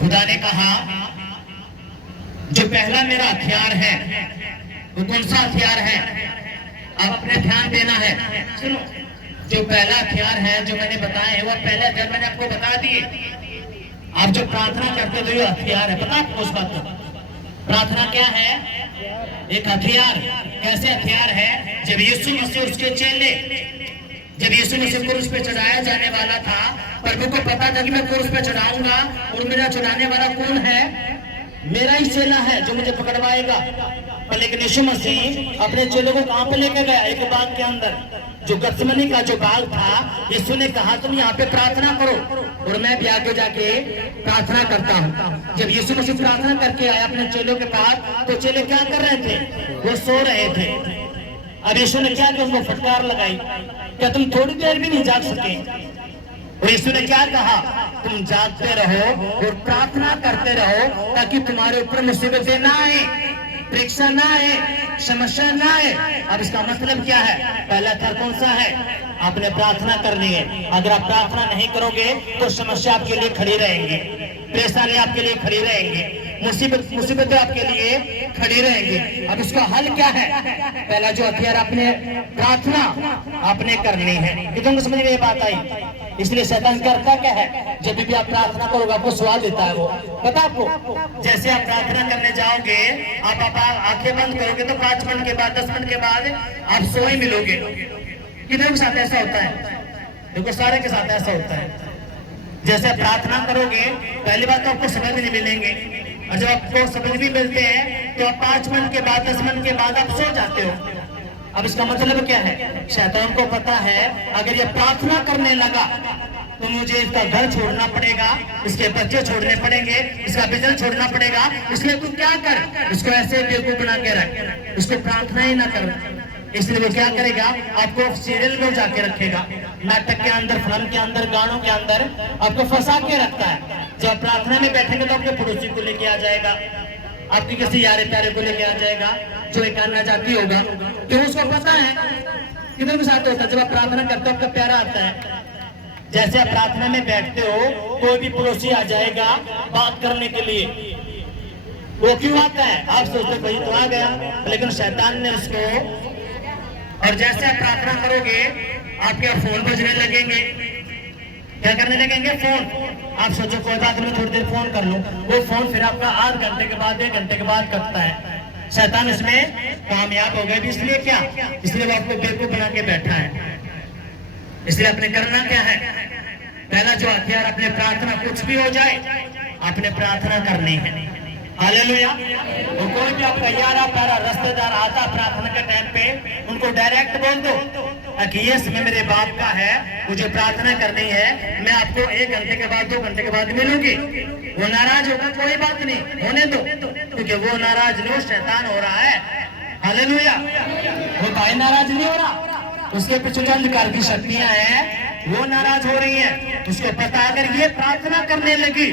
खुदा ने कहा जो पहला मेरा हथियार है वो कौन सा हथियार है? अब अपने ध्यान देना है। सुनो, जो पहला हथियार है जो मैंने बताया है वो पहले हथियार मैंने आपको बता दिए। आप जो प्रार्थना करते हो ये हथियार है, पता आपको उस बात का? प्रार्थना क्या है? एक हथियार। कैसे हथियार है? जब यीशु मसीह उसके चेले, जब यीशु मसीह क्रूस पे चढ़ाया जाने वाला था, प्रभु को पता था कि मैं क्रूस पे चढ़ाऊंगा और मेरा चढ़ाने वाला कौन है? मेरा ही चेला है जो मुझे पकड़वाएगा। पर लेकिन यीशु मसीह अपने चेलों को कहां पे लेके गया? एक बाग के अंदर, जो गत्समनी का जो बाग था। यीशु ने कहा तुम यहाँ पे प्रार्थना करो और मैं भी आगे जाके प्रार्थना करता हूँ। जब यीशु मसीह प्रार्थना करके आया अपने चेलों के पास, तो चेले क्या कर रहे थे? वो सो रहे थे। अब यीशु ने क्या किया? उनको फटकार लगाई, क्या तुम थोड़ी देर भी नहीं जाग सके? और यीशु ने क्या कहा? तुम जागते रहो और प्रार्थना करते रहो ताकि तुम्हारे ऊपर मुसीबतें ना आए, परीक्षा ना आए, समस्या ना आए। अब इसका मतलब क्या है? पहला हथियार कौन सा है? आपने प्रार्थना करनी है। अगर आप प्रार्थना नहीं करोगे तो समस्या आपके लिए खड़ी रहेंगी, परेशानी आपके लिए खड़ी रहेंगी, मुसीबतें आपके लिए खड़ी रहेंगी। अब इसका हल क्या है? पहला जो हथियार आपने प्रार्थना आपने करनी है। तुमको समझ में ये बात आई? इसलिए शैतान करता क्या है? जब भी आप प्रार्थना करोगे आपको सवाल देता है। वो पता आपको? जैसे आप प्रार्थना करने जाओगे, आप आंखें बंद करोगे तो 5 मिनट के बाद 10 मिनट के बाद आप सोए मिलोगे। कितने के साथ ऐसा होता है? देखो सारे के साथ ऐसा होता है। जैसे प्रार्थना करोगे पहली बात तो आपको समझ नहीं मिलेंगे, और जब आपको समझ भी मिलते हैं तो आप 5 मिनट के बाद 10 मिनट के बाद आप सो जाते हो। अब इसका मतलब क्या है? शैतान को पता है अगर ये प्रार्थना करने लगा तो मुझे इसका घर छोड़ना पड़ेगा, इसके बच्चे छोड़ने पड़ेंगे, इसका बिजनेस छोड़ना पड़ेगा। इसलिए तू क्या कर? इसको ऐसे बेवकूफ बना के रख, इसको प्रार्थना ही ना कर। इसलिए वो क्या करेगा? आपको सीरियल में जाके रखेगा, नाटक के अंदर, फिल्म के अंदर, गानों के अंदर आपको फंसा के रखता है। जब प्रार्थना में बैठेंगे तो आपके पड़ोसी को लेके आ जाएगा, आपकी किसी यारे प्यारे को लेके आ जाएगा जो एक अन्य जाति होगा। क्यों? उसको पता है कितने के साथ होता है। जब आप प्रार्थना करते हो आपका प्यारा आता है। जैसे आप प्रार्थना में बैठते हो, कोई भी पड़ोसी आ जाएगा बात करने के लिए। वो क्यों आता है? आप सोचते भाई तो आ गया, लेकिन शैतान ने उसको। और जैसे आप प्रार्थना करोगे आपके फोन बजने लगेंगे। क्या करने लगेंगे? फोन। आप सोचो कोई बात नहीं, थोड़ी देर फोन कर लूं, वो फोन फिर आपका आध घंटे के बाद 1 घंटे के बाद कटता है। शैतान इसमें कामयाब हो गए। इसलिए क्या? इसलिए वो आपको बेवकूफ बना के बैठा है। इसलिए आपने करना क्या है? पहला जो हथियार, अपने प्रार्थना, कुछ भी हो जाए आपने प्रार्थना करनी है। हालेलुया। वो कोई भी आपका यारा प्यारा रिश्तेदार आता प्रार्थना के टाइम पे, उनको डायरेक्ट बोल दो कि ये समय मेरे बाप का है, मुझे प्रार्थना करनी है, मैं आपको 1 घंटे के बाद 2 घंटे के बाद मिलूंगी। वो नाराज होगा, कोई बात नहीं, होने दो, क्योंकि वो नाराज नहीं, शैतान हो रहा है। हालेलुया। वो भाई नाराज नहीं हो रहा, उसके पीछे जो अंधकार की शक्तियां हैं वो नाराज हो रही हैं। उसको पता, अगर ये प्रार्थना करने लगी,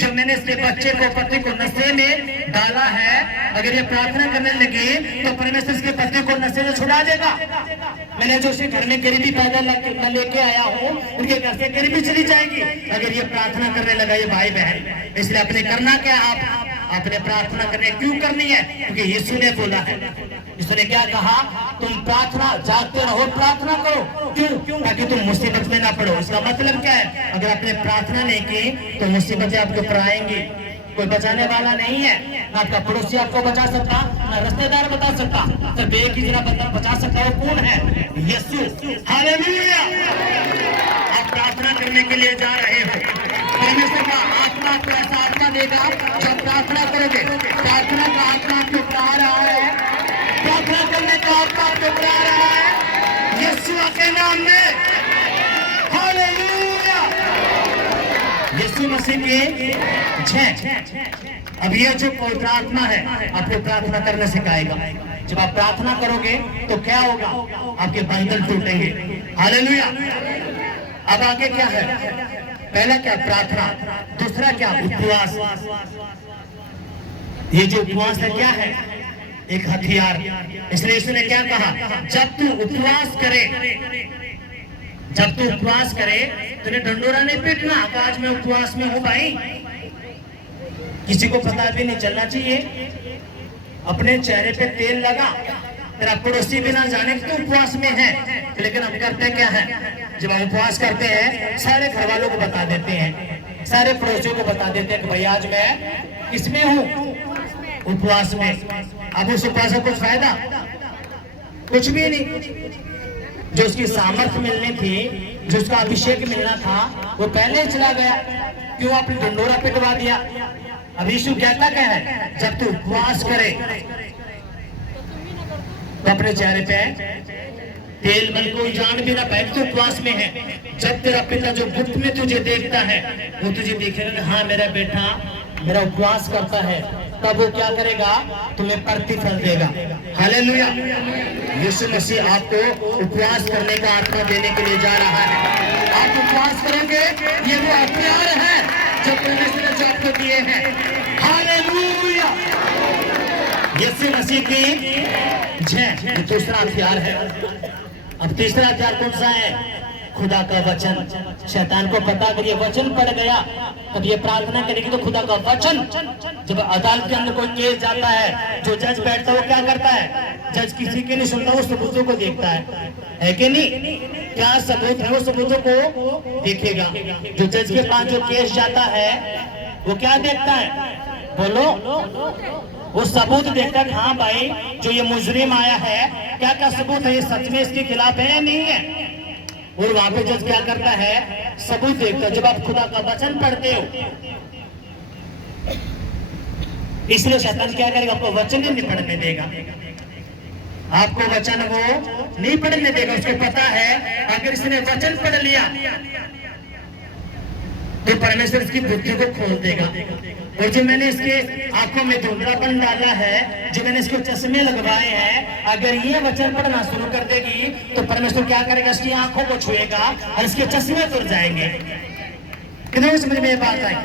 जब मैंने इसके बच्चे को, पति को नशे में डाला है, अगर ये प्रार्थना करने लगी तो परमेश्वर इसके पति को नशे से छुड़ा देगा। मैंने जो से घर में गरीबी पैदा लेके आया हूँ, उनके घर से गरीबी चली जाएगी अगर ये प्रार्थना करने लगा ये भाई बहन। इसलिए अपने करना क्या, आपने प्रार्थना करने क्यों करनी है? क्योंकि यीशु ने बोला है, यीशु ने क्या कहा, तुम प्रार्थना जागते रहो, प्रार्थना करो। क्यों? ताकि तुम मुसीबत में ना पड़ो। इसका मतलब क्या है? अगर आपने प्रार्थना नहीं की तो मुसीबतें आपके ऊपर आएंगी। कोई बचाने वाला नहीं है, ना आपका पड़ोसी आपको बचा सकता, ना रिश्तेदार बचा सकता, सिर्फ एक ही जना बंदा बचा सकता, वो कौन है? यीशु। हालेलुया। आप प्रार्थना करने के लिए जा रहे हो, परमेश्वर का आत्मा आपको ऐसा आत्मा देगा जब प्रार्थना करोगे। प्रार्थना का आत्मा आपके ऊपर आ रहा है, प्रार्थना करने का आत्मा आपके ऊपर आ रहा है यीशु के नाम में। हालेलुया। यीशु मसीह के जय। अब ये जो पवित्र आत्मा है आपको प्रार्थना करने सिखाएगा। जब आप प्रार्थना करोगे तो क्या होगा? आपके बंधन टूटेंगे। हालेलुया। अब आगे क्या है? पहला क्या? प्रार्थना। दूसरा क्या? उपवास। ये जो उपवास है क्या है? एक हथियार। इसलिए इसने क्या कहा, जब तू उपवास करे, जब तू उपवास करे तो ढंडोरा नहीं पीटना, आज मैं उपवास में हूं भाई। किसी को पता भी नहीं चलना चाहिए। अपने चेहरे पे तेल लगा, तेरा पड़ोसी भी ना जाने कि तू उपवास में है। लेकिन हम करते क्या है? जब हम उपवास करते हैं सारे घर वालों को बता देते हैं, सारे पड़ोसियों को बता देते हैं कि भाई आज मैं किसमें हूँ? उपवास में। अब उस उपवास का कुछ फायदा? कुछ भी नहीं। जो उसकी सामर्थ्य मिलनी थी, जो उसका अभिषेक मिलना था, वो पहले चला गया। क्यों? आपने ढंडोरा पिटवा दिया। अब यीशु कहता क्या है? जब तू उपवास करे तो अपने चेहरे पे तेल मन को जान भी ना पाए तो उपवास में है। जब तेरा पिता जो गुप्त में तुझे देखता है वो तुझे देखेगा, हाँ मेरा बेटा मेरा उपवास करता है, तब वो क्या करेगा? तुम्हें प्रतिफल देगा। हालेलुया। यीशु मसीह आपको उपवास करने का आत्मा देने के लिए जा रहा है। आप उपवास करोगे, ये वो हथियार है जो परमेश्वर ने जो आपको दिए हैं। हालेलुया। यीशु मसीह की जय। दूसरा हथियार है। अब तीसरा हथियार कौन सा है? खुदा का वचन। शैतान को पता अगर ये वचन पड़ गया तब ये प्रार्थना करेगी तो खुदा का वचन। जब अदालत के अंदर कोई केस जाता है, जो जज बैठता है वो क्या करता है? जज किसी के नहीं सुनता, वो सबूतों को देखता है कि नहीं? क्या सबूत है वो सबूतों को देखेगा। जो जज के पास जो केस जाता है वो क्या देखता है? बोलो। वो सबूत देखता है, हाँ भाई जो ये मुजरिम आया है क्या क्या सबूत है, ये सच में इसके खिलाफ है या नहीं है। और वहां पे जज क्या करता है? सबूत देखता है। जब आप खुदा का वचन पढ़ते हो, इसलिए शैतान क्या करेगा? आपको वचन ही नहीं पढ़ने देगा। आपको वचन वो नहीं पढ़ने देगा। उसको पता है अगर इसने वचन पढ़ लिया तो परमेश्वर इसकी बुद्धि को खोल देगा। और जो मैंने इसके आंखों में धुंधलापन डाला है, जो मैंने इसको चश्मे लगवाए हैं, अगर ये वचन पढ़ना शुरू कर देगी तो परमेश्वर क्या करेगा? इसकी आंखों को छुएगा और इसके चश्मे तुर जाएंगे। कितने समझ में ये बात आई?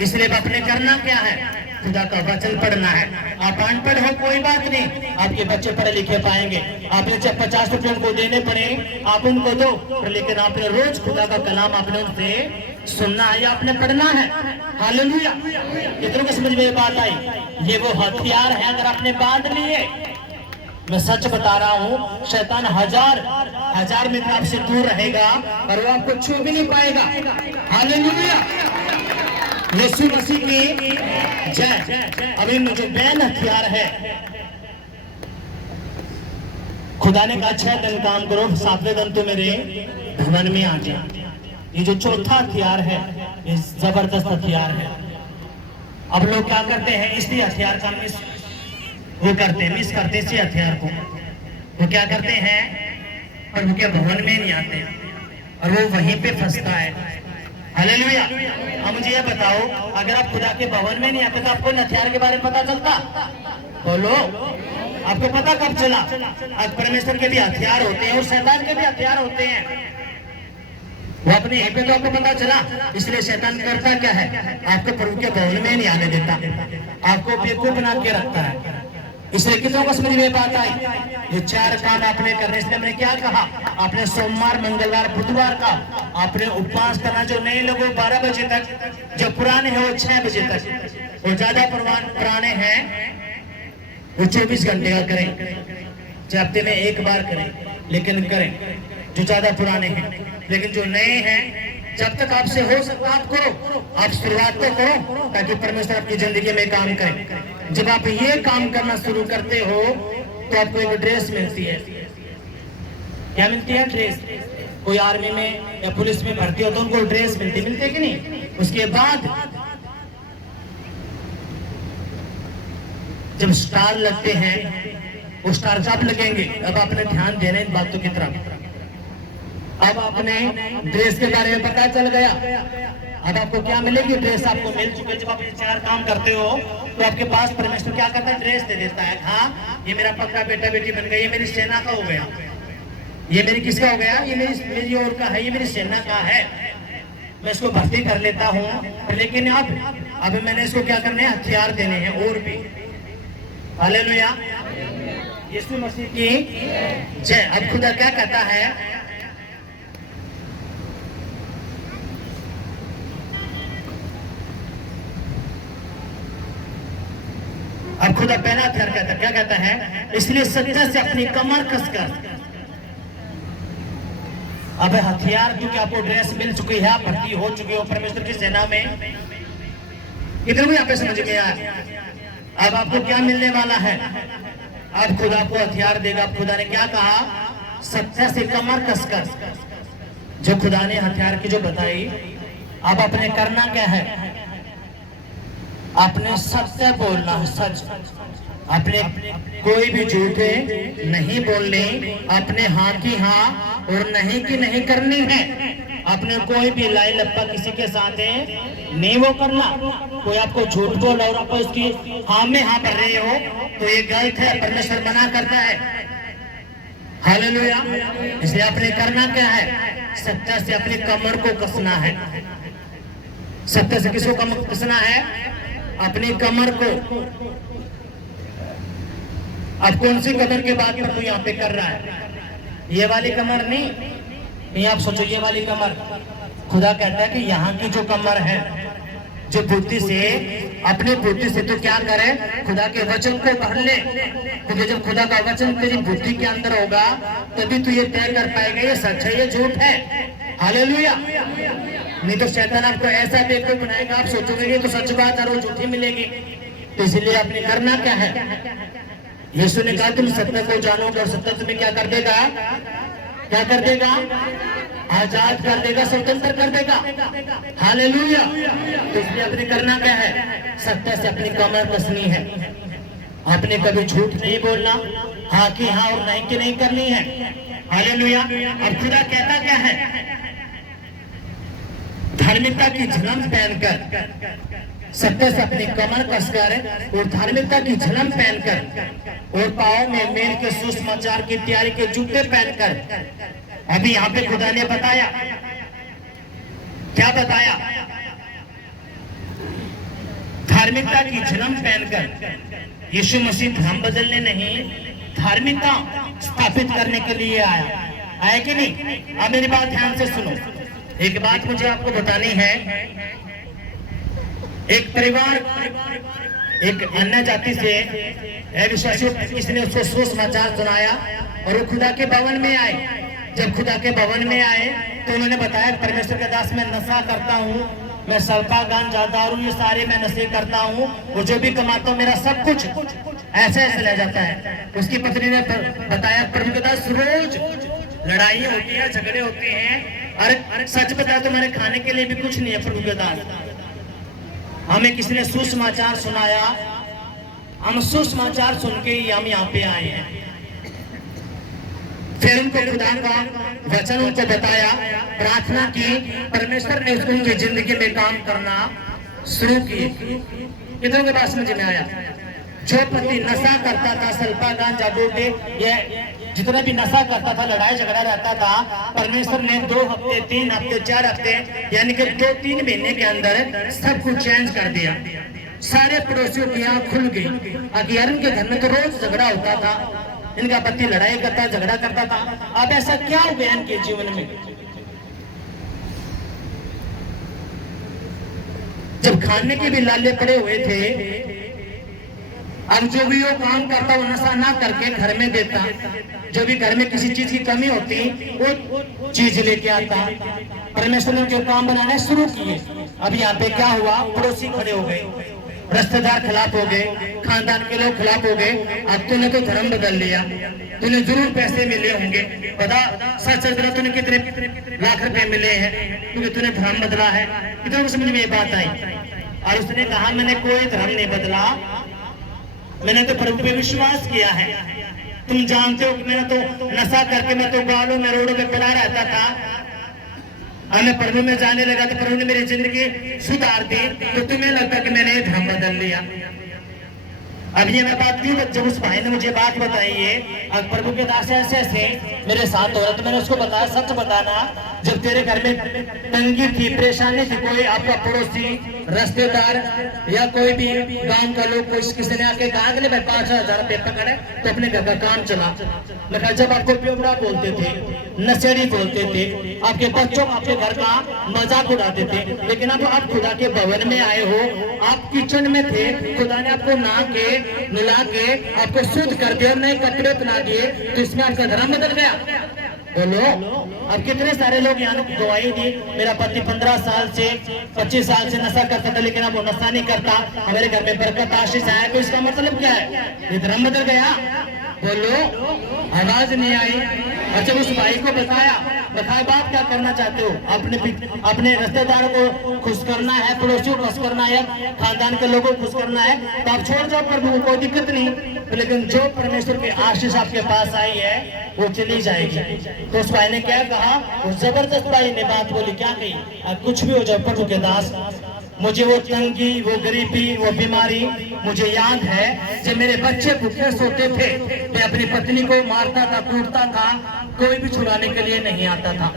इसलिए अपने करना क्या है? खुदा का वचन पढ़ना है। आप अनपढ़ हो कोई बात नहीं, आपके बच्चे पढ़े लिखे पाएंगे। आपने चाहे 50 रुपए उनको देने पड़े आप उनको दो, लेकिन आपने रोज खुदा का कलाम आपने उनसे सुनना है या आपने पढ़ना है। हालेलुया। कितनों को समझ में ये बात आई? ये वो हथियार है अगर आपने बांध लिए। मैं सच बता रहा हूँ, शैतान हजार मीटर आपसे दूर रहेगा और वो आपको छू भी नहीं पाएगा। हालेलुया। यीशु मसीह की जय। अब इनमें जो बैन हथियार है, खुदा ने कहा 6 दिन काम करो, 7वें दिन तो मेरे भवन में आ जाए। ये जो चौथा हथियार है ये जबरदस्त हथियार है। अब लोग क्या करते हैं? इसी हथियार का मिस करते हैं इसी हथियार को। वो क्या करते हैं? प्रभु के भवन में नहीं आते और वो वहीं पे फंसता है। हालेलुया। अब मुझे ये बताओ, अगर आप खुदा के भवन में नहीं आते तो आपको हथियार के बारे में पता चलता? बोलो। आपको पता कब चला? आज परमेश्वर के भी हथियार होते हैं और शैतान के भी हथियार होते हैं। वो अपने यहीं पे तो आपको पता चला। इसलिए शैतान करता क्या है? आपको प्रभु के भवन में नहीं आने देता, आपको बेवकूफ बना के रखता है। इसलिए कितनों को समझ में बात आई? ये 4 काम आपने करने, इसलिए मैंने क्या कहा, आपने सोमवार, मंगलवार, बुधवार का आपने उपवास करना। जो नए लोग 12 बजे तक, जो पुराने हैं वो 6 बजे तक, और ज्यादा पुराने हैं वो 24 घंटे का करें, हफ्ते में 1 बार करें, लेकिन करें जो ज्यादा पुराने हैं। लेकिन जो नए हैं, जब तक आपसे हो सकता आप करो, आप शुरुआत तो करो, ताकि परमेश्वर आपकी जिंदगी में काम करे। जब आप ये काम करना शुरू करते हो तो आपको एक ड्रेस मिलती है। क्या मिलती है? ड्रेस। कोई आर्मी में या पुलिस में भर्ती हो तो उनको ड्रेस मिलती है कि नहीं? उसके बाद जब स्टार लगते हैं, वो स्टार कब लगेंगे? अब आपने ध्यान देना इन बातों की तरफ। अब आपने ड्रेस के बारे में पता चल गया, अब आपको क्या मिलेगी? ड्रेस आपको मिल चुकी है। जब आप ये 4 काम करते हो तो आपके पास परमेश्वर क्या करता है? ड्रेस दे देता है। हाँ, ये मेरा पक्का बेटा बेटी बन गया, ये मेरी सेना का हो गया, ये मेरी किसका हो गया? ये मेरी और का है, ये मेरी सेना का है, मैं इसको भर्ती कर लेता हूँ। लेकिन अब मैंने इसको क्या करने हैं? हथियार देने हैं और भी। हालेलुया, यीशु मसीह की जय। अब खुदा क्या कहता है? अब खुदा पहला हथियार कहता है, क्या कहता है? इसलिए सत्य से अपनी कमर कसकर। अब हथियार, क्योंकि आपको ड्रेस मिल चुकी है, आप भर्ती हो चुके हो परमेश्वर की सेना में, इधर भी यहाँ पे समझ में आया। अब आपको क्या मिलने वाला है? अब खुदा को हथियार देगा। खुदा ने क्या कहा? सत्य से कमर कसकर। जो खुदा ने हथियार की जो बताई, अब आपने करना क्या है? आपने सत्य बोलना है, सच। आपने कोई भी झूठे नहीं बोलने, अपने हाँ की हाँ और नहीं की नहीं करनी है। आपने कोई भी लाई लप्पा किसी के साथ नहीं वो करना। कोई आपको झूठ बोल और आप उसकी हाँ में हाँ भर रहे हो तो ये गलत है, परमेश्वर मना करता है। हालेलुया। इसलिए आपने करना क्या है? सत्य से अपनी कमर को कसना है। सत्य से किसको कमर कसना है? अपनी कमर को। अब कौन सी कमर के बात पर तू यहाँ पे कर रहा है? ये वाली कमर नहीं, आप सोचो ये वाली कमर। खुदा कहता है कि यहाँ की जो कमर है, जो बुद्धि से, अपनी बुद्धि से तो क्या करे? खुदा के वचन को पढ़ ले, क्योंकि जब खुदा का वचन तेरी बुद्धि के अंदर होगा तभी तू ये तय कर पाएगा ये सच है ये झूठ है। हालेलुया। नहीं तो शैतान आपको ऐसा बेवकूफ बनाएगा, आप सोचोगे ये तो सच बात है और झूठी मिलेगी। तो इसलिए आपने करना क्या है? यीशु ने कहा तुम सत्य को जानोगे और सत्य तुम्हें क्या कर देगा? क्या कर देगा? आजाद कर देगा, स्वतंत्र कर देगा। हालेलुया। तो इसलिए आपने करना क्या है? सत्य से अपनी कमर कसनी है। आपने कभी झूठ नहीं बोलना, हाँ की हाँ और नहीं की नहीं करनी है। हालेलुया। अब खुदा कहता क्या है? धार्मिकता की झलम पहनकर, सत्य से अपनी कमर कसकर और धार्मिकता की झलम पहनकर और पांव में मेल के सुसमाचार की तैयारी के जूते पहनकर। अभी यहाँ पे खुदा ने बताया, क्या बताया? धार्मिकता की झलम पहनकर। यीशु मसीह धर्म बदलने नहीं, धार्मिकता स्थापित करने के लिए आया कि नहीं? अब मेरी बात ध्यान से सुनो। एक बात मुझे आपको बतानी है। एक परिवार एक अन्य जाति से विश्वासियों किसी ने उसको सुसमाचार सुनाया और वो खुदा के भवन में आए। जब खुदा के भवन में आए तो उन्होंने बताया परमेश्वर के दास मैं नशा करता हूँ, मैं सल्फा गांजा दारू ये सारे मैं नशे करता हूँ और जो भी कमाता हूँ मेरा सब कुछ ऐसे ऐसे ले जाता है। उसकी पत्नी ने बताया प्रभु के दास रोज लड़ाई होती है, झगड़े होते हैं। अरे सच बता तुम्हारे खाने के लिए भी कुछ नहीं है प्रभु के दास। हमें किसी ने सुसमाचार सुनाया, हम सुसमाचार सुन के ही हम यहाँ पे आए हैं। फिर उनको खुदा का वचन उनको बताया, प्रार्थना की, परमेश्वर ने उनकी जिंदगी में काम करना शुरू किए। कितनों के पास समझ में आया? जो पति नशा करता था, सल्फा गांजा डोडे, ये जितना भी नशा करता था, लड़ाई झगड़ा रहता था, परमेश्वर ने 2 हफ्ते 3 हफ्ते 4 हफ्ते यानी कि 2-3 महीने के अंदर सब कुछ चेंज कर दिया। सारे पड़ोसियों की आंख खुल गई। यार इनके घर में तो रोज झगड़ा होता था, इनका पति लड़ाई करता झगड़ा करता था, अब ऐसा क्या हो गया इनके जीवन में? जब खाने के भी लाले पड़े हुए थे, अब जो भी वो काम करता वो नशा ना करके घर में देता, जो भी घर में किसी चीज की कमी होती वो चीज लेके आता। परमेश्वर ने जो काम बनाने शुरू किए। अब यहाँ पे क्या हुआ, पड़ोसी खड़े हो गए, रिश्तेदार खिलाफ हो गए, खानदान के लोग खिलाफ हो गए। अब तूने तो धर्म बदल लिया, तूने जरूर पैसे मिले होंगे, बता सच सच तूने कितने लाख रुपए मिले हैं, क्योंकि तूने धर्म बदला है। कितने समझ में ये बात आई? और उसने कहा मैंने कोई धर्म नहीं बदला, मैंने तो प्रभु पे विश्वास किया है। तुम जानते हो कि मैंने तो नशा करके मैं तो गालों में रोडों पे पड़ा रहता था, और मैं प्रभु में जाने लगा तो प्रभु ने मेरी जिंदगी सुधार दी, तो तुम्हें लगता कि मैंने धर्म बदल लिया। अब ये मैं बात क्यों, जब उस भाई ने मुझे बात बताई है, अब प्रभु के दास ऐसे ऐसे मेरे साथ हो रहा, तो मैंने उसको बताया सच बताना, जब तेरे घर में तंगी थी, परेशानी थी, कोई आपका पड़ोसी, रिश्तेदार या कोई भी गांव का लोग किसी ने आके कहा कि भाई 5,000 रुपये पकड़े तो अपने घर का काम चला। मैं कहा जब आपको प्योबड़ा बोलते थे, नशेड़ी बोलते थे, आपके बच्चों आपके घर का मजाक उड़ाते थे, लेकिन अब आप खुदा के भवन में आए हो, आप किचन में थे, खुदा ने आपको नहा के मिला के आपको शुद्ध कर दिया, नए कपड़े पहना दिए, तो इसमें आपका धर्म बदल गया। बोलो, अब कितने सारे लोग यहाँ गवाही दी, मेरा पति 15 साल से 25 साल से नशा करता था, लेकिन अब वो नशा नहीं करता, हमारे घर में बरकत आशीष आया। तो इसका मतलब क्या है? ये धर्म बदल गया। बोलो, आवाज नहीं आई। और जब उस भाई को बताया बात क्या करना चाहते हो, अपने रिश्तेदारों को खुश करना है, पड़ोसियों को खुश करना है, खानदान के लोगों को खुश करना है, तो आप छोड़ जाओ प्रभु को, कोई दिक्कत नहीं, लेकिन जो परमेश्वर की आशीष आपके पास आई है वो चली जाएगी। तो उस भाई ने क्या कहा, वो जबरदस्त भाई ने बात बोली, क्या कही, कुछ भी हो जाए प्रभु के दास, मुझे वो तंगी, वो गरीबी, वो बीमारी मुझे याद है, जब मेरे बच्चे भूखे सोते थे, मैं अपनी पत्नी को मारता था, कूटता था, कोई भी छुड़ाने के लिए नहीं आता था,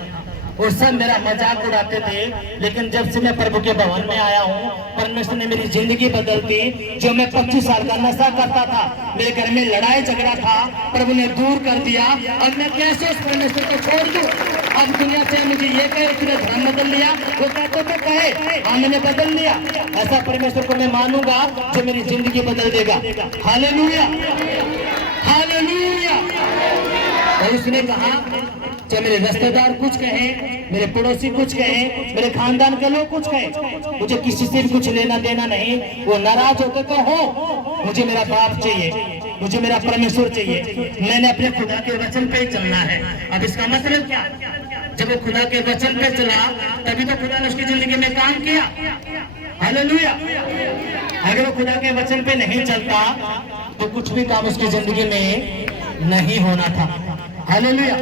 और सब मेरा मजाक उड़ाते थे। लेकिन जब से मैं प्रभु के भवन में आया हूँ, परमेश्वर ने मेरी जिंदगी बदल दी। जो मैं 25 साल का नशा करता था, मेरे घर में लड़ाई झगड़ा था, प्रभु ने दूर कर दिया। अब मैं कैसे उस परमेश्वर को छोड़ दूं? अब दुनिया से मुझे ये कहे तूने धर्म बदल लिया, वो कहते तो कहे हाँ मैंने बदल लिया। ऐसा परमेश्वर को मैं मानूंगा जो मेरी जिंदगी बदल देगा। Hallelujah, hallelujah. और उसने कहा चाहे मेरे रिश्तेदार कुछ कहे, मेरे पड़ोसी कुछ कहे, मेरे खानदान के लोग कुछ कहे, मुझे किसी से भी कुछ लेना देना नहीं। वो नाराज होकर तो हो, मुझे मेरा बाप चाहिए, मुझे मेरा परमेश्वर चाहिए, मैंने अपने खुदा के वचन पे ही चलना है। अब इसका मतलब क्या? जब वो खुदा के वचन पे चला, तभी तो खुदा ने उसकी जिंदगी में काम किया। हालेलुया। अगर वो खुदा के वचन पे नहीं चलता तो कुछ भी काम उसकी जिंदगी में नहीं होना था। हालेलुया।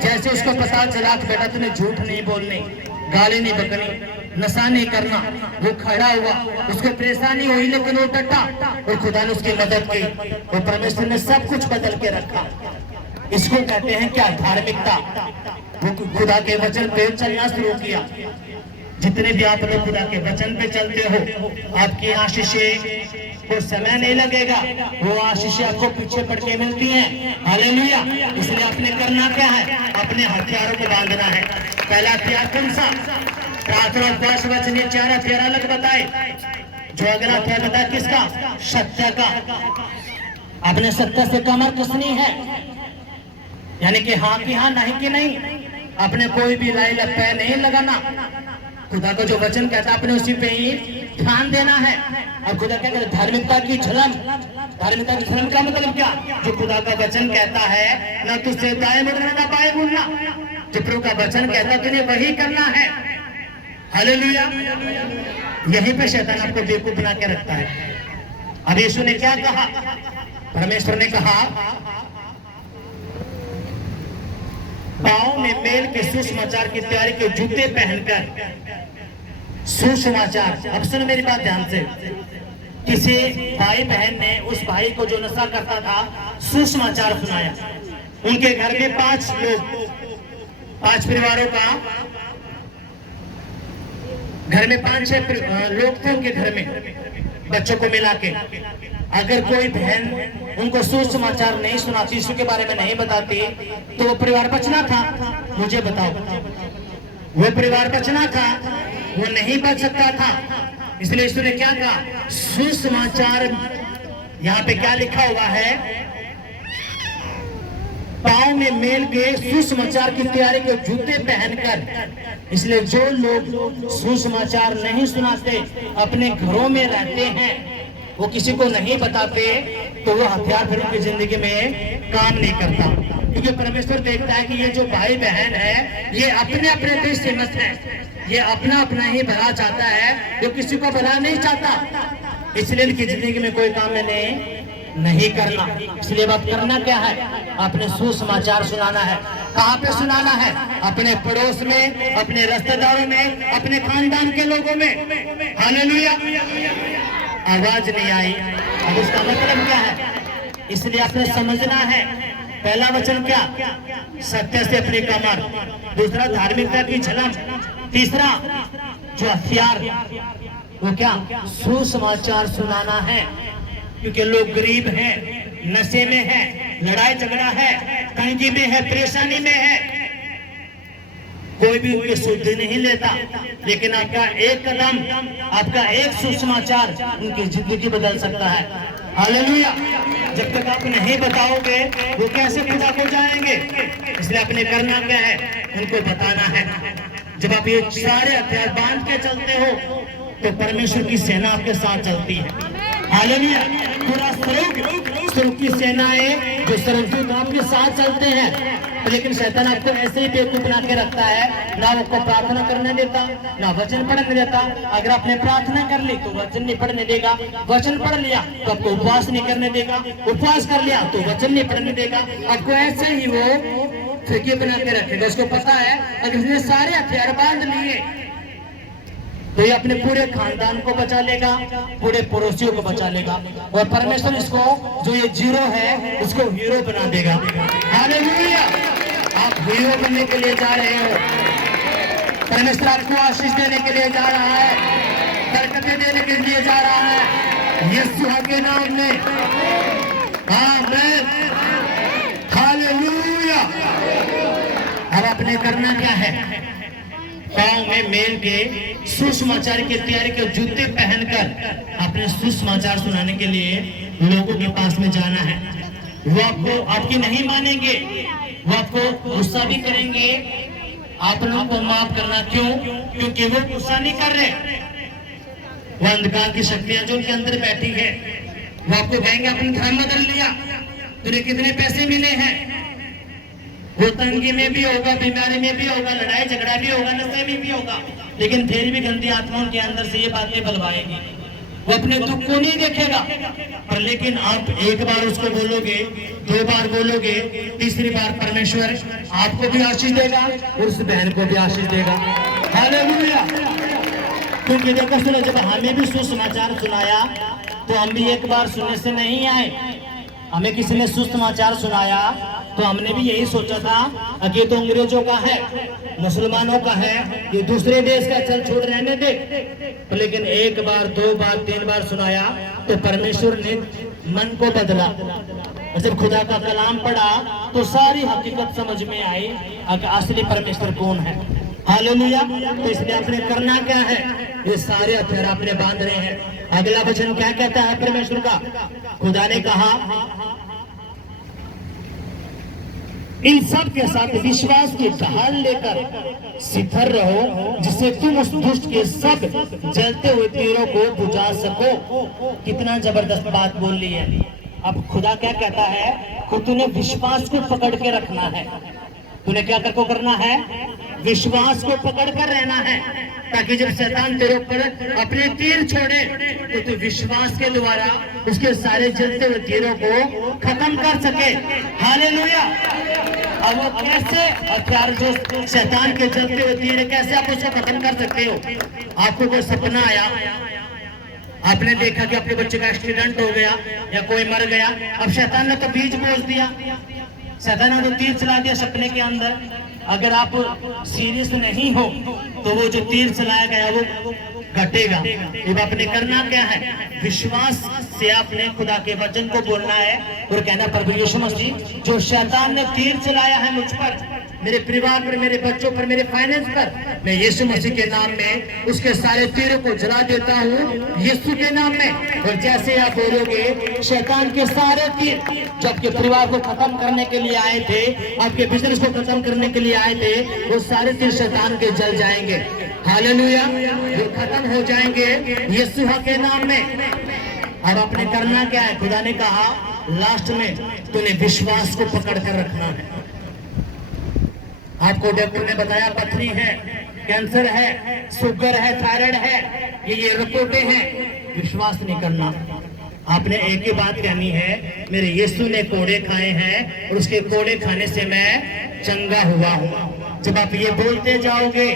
जैसे उसको पता चला कि बेटा तूने झूठ नहीं बोलनी, गाली नहीं बकनी, नशा नहीं करना, वो खड़ा हुआ, उसको परेशानी हुई, लेकिन वो डटा और खुदा ने उसकी मदद की, और परमेश्वर ने सब कुछ बदल के रखा। इसको कहते हैं क्या? धार्मिकता। वो खुदा के वचन पे चलना शुरू किया। जितने भी आप लोग खुदा के वचन पे चलते हो, आपकी आशीषें को समय नहीं लगेगा, वो आशीषें आपको पीछे पड़ के मिलती हैं। हालेलुया। इसलिए आपने करना क्या है? अपने हथियारों को बांधना है। पहला हथियार कौन सा? प्रार्थना, उपवास, वचन, ये 4 हथियार अलग बताए। जो अगला हथियार बताया किसका? सत्य का। अपने सत्य से कमर कसनी है, यानी कि हाँ की हाँ, नहीं की नहीं। अपने कोई भी लाई लपे नहीं लगाना। खुदा को जो वचन कहता है अपने उसी पे ही ध्यान देना है। और खुदा क्या कहता है? धार्मिकता की झलम। धार्मिकता की झलम का मतलब क्या? जो खुदा का वचन कहता है, ना तुझसे दाएं मुड़ना ना बाएं मुड़ना, जो प्रभु का वचन कहता है तुझे वही करना है। हालेलुया। यहीं पे शैतान आपको बेवकूफ बना के रखता है। अब यीशु ने क्या कहा? परमेश्वर ने कहा पाँव में मेल के सुसमाचार की तैयारी के जूते पहनकर, सुसमाचार। अब सुनो मेरी बात ध्यान से। किसी भाई बहन ने उस भाई को जो नशा करता था सुसमाचार सुनाया। उनके घर में 5 लोग, 5 परिवारों का घर में 5-6 लोग थे उनके घर में। बच्चों को मिला के। अगर कोई बहन उनको सुसमाचार नहीं सुनाती, यीशु के बारे में नहीं बताती, तो वो परिवार बचना था। मुझे बताओ, वो परिवार बचना था, वो नहीं बच सकता था। इसलिए यीशु ने क्या कहा? सुसमाचार, यहाँ पे क्या लिखा हुआ है? पांव में मेल के सुसमाचार की तैयारी के जूते पहनकर। इसलिए जो लोग सुसमाचार नहीं सुनाते, अपने घरों में रहते हैं, वो किसी को नहीं बताते, तो वो हथियार फिर उनकी जिंदगी में काम नहीं करता। क्योंकि परमेश्वर देखता है कि ये जो भाई बहन है, ये अपने अपने देश से मत है, ये अपना अपना ही भला चाहता है, जो किसी को भला नहीं चाहता। इसलिए इनकी जिंदगी में कोई काम मैंने नहीं करना। इसलिए बात करना क्या है? अपने सुसमाचार सुनाना है। कहाँ पे सुनाना है? अपने पड़ोस में, अपने रिश्तेदारों में, अपने खानदान के लोगों में। हालेलुया। आवाज नहीं आई। अब इसका मतलब क्या है? इसलिए आपने समझना है। पहला वचन क्या? सत्य से अपनी कमर। दूसरा, धार्मिकता की झलक। तीसरा, जो हथियार, वो क्या? सुसमाचार सुनाना है। क्योंकि लोग गरीब हैं, नशे में है, लड़ाई झगड़ा है, तंगी में है, परेशानी में है, कोई भी उनकी सुधि नहीं लेता। लेकिन आपका एक कदम, आपका एक सुसमाचार उनकी जिंदगी बदल सकता है। हालेलुया। जब तक आप नहीं बताओगे, वो कैसे खुदा को जानेंगे? इसलिए आपने करना क्या है? उनको बताना है। जब आप ये सारे हथियार बांध के चलते हो, तो परमेश्वर की सेना आपके साथ चलती है। हालेलुया। पूरा स्वर्ग की सेनाएं, जो सर्वदूत आपके साथ चलते हैं। लेकिन शैतान आपको ऐसे ही बेवकूफ बना के रखता है, ना आपको प्रार्थना करने देता, ना वचन पढ़ने देता। अगर आपने प्रार्थना कर ली तो वचन नहीं पढ़ने देगा, वचन पढ़ लिया तो आपको उपवास नहीं करने देगा, उपवास कर लिया तो वचन नहीं पढ़ने देगा। आपको ऐसे ही वो ठगी बना के रखेगा। उसको पता है अगर इसने सारे हथियार बांध लिए तो ये अपने पूरे खानदान को बचा लेगा, पूरे पड़ोसियों को बचा लेगा, और परमेश्वर इसको, जो ये जीरो है, उसको हीरो बना देगा। हालेलुया। आप हीरो बनने के लिए जा रहे हो। परमेश्वर आपको आशीष देने के लिए जा रहा है, बरकतें देने के लिए जा रहा है, यीशु के नाम में। आमीन। हालेलुया। अब आपने करना क्या है? पांव में मेल के सुसमाचार की तैयारी के जूते पहनकर अपने सुसमाचार सुनाने के लिए लोगों के पास में जाना है। वो आपको, आपकी नहीं मानेंगे, वो आपको गुस्सा भी करेंगे। आप लोगों को माफ करना। क्यों? क्योंकि वो गुस्सा नहीं कर रहे। वो अंधकार की शक्तियां जो उनके अंदर बैठी है, वो आपको कहेंगे अपने घर बदल लिया, तुझे कितने पैसे मिले हैं। वो तंगी में भी होगा, बीमारी में भी होगा, लड़ाई झगड़ा भी होगा, नशे में भी होगा, लेकिन फिर भी गंदी आत्मा उनके अंदर से ये बातें बलवाएगी। वो अपने दुख को नहीं देखेगा, पर लेकिन आप एक बार उसको बोलोगे, दो बार बोलोगे, तीसरी बार परमेश्वर आपको भी आशीष देगा और उस बहन को भी आशीष देगा। हालेलुया। क्योंकि देखो सुनो, जब हमें भी सुसमाचार सुनाया तो हम भी एक बार सुनने से नहीं आए। हमें किसी ने सुसमाचार सुनाया तो हमने भी यही सोचा था कि ये तो अंग्रेजों का है, मुसलमानों का है, ये दूसरे देश का, चल छोड़ रहने दे। लेकिन एक बार, दो बार, तीन बार सुनाया तो परमेश्वर ने मन को बदला। जब खुदा का कलाम पढ़ा तो सारी हकीकत समझ में आई कि असली परमेश्वर कौन है। हालेलुया। तो इसलिए आपने करना क्या है? ये सारे हथियार आपने बांध रहे हैं। अगला वचन क्या कहता है परमेश्वर का? खुदा ने कहा, इन सब के साथ विश्वास की ढाल लेकर स्थिर रहो, जिससे तुम उस दुष्ट के सब जलते हुए तीरों को बुझा सको। कितना जबरदस्त बात बोल ली है। अब खुदा क्या कहता है? कि तूने विश्वास को पकड़ के रखना है। तूने क्या करना है? विश्वास को पकड़ कर रहना है, ताकि जब शैतान तेरे ऊपर अपने तीर छोड़े तो तू विश्वास के द्वारा उसके सारे जलते हुए तीरों को खत्म कर सके। हालेलुया। अब वो कैसे हथियार, जो शैतान के जलते हुए तीर, कैसे आप उसको खत्म कर सकते हो? आपको कोई सपना आया, आपने देखा कि अपने बच्चे का एक्सीडेंट हो गया या कोई मर गया, अब शैतान ने तो बीज बोझ दिया, शैतान ने तो तीर चला दिया सपने के अंदर। अगर आप सीरियस नहीं हो तो वो जो तीर चलाया गया वो घटेगा। अब आपने करना क्या है, विश्वास से आपने खुदा के वचन को बोलना है और कहना, प्रभु यीशु मसीह, जो शैतान ने तीर चलाया है मुझ पर, मेरे परिवार पर, मेरे बच्चों पर, मेरे फाइनेंस पर, मैं यीशु मसीह के नाम में उसके सारे तीरों को जला देता हूँ यीशु के नाम में। और जैसे आप बोलोगे, शैतान के सारे तीर जो आपके परिवार को खत्म करने के लिए आए थे, आपके बिजनेस को खत्म करने के लिए आए थे, वो सारे तीर शैतान के जल जाएंगे। हालेलुया, वो खत्म हो जाएंगे यीशु के नाम में। अब आपने करना क्या है, खुदा ने कहा लास्ट में तूने विश्वास को पकड़ कर रखना है। आपको डॉक्टर ने बताया पथरी है, कैंसर है, शुगर है, थायराइड है, ये रिपोर्टें हैं, विश्वास नहीं करना। आपने एक ही बात कहनी है, मेरे यीशु ने कोड़े खाए हैं और उसके कोड़े खाने से मैं चंगा हुआ हूँ। जब आप ये बोलते जाओगे,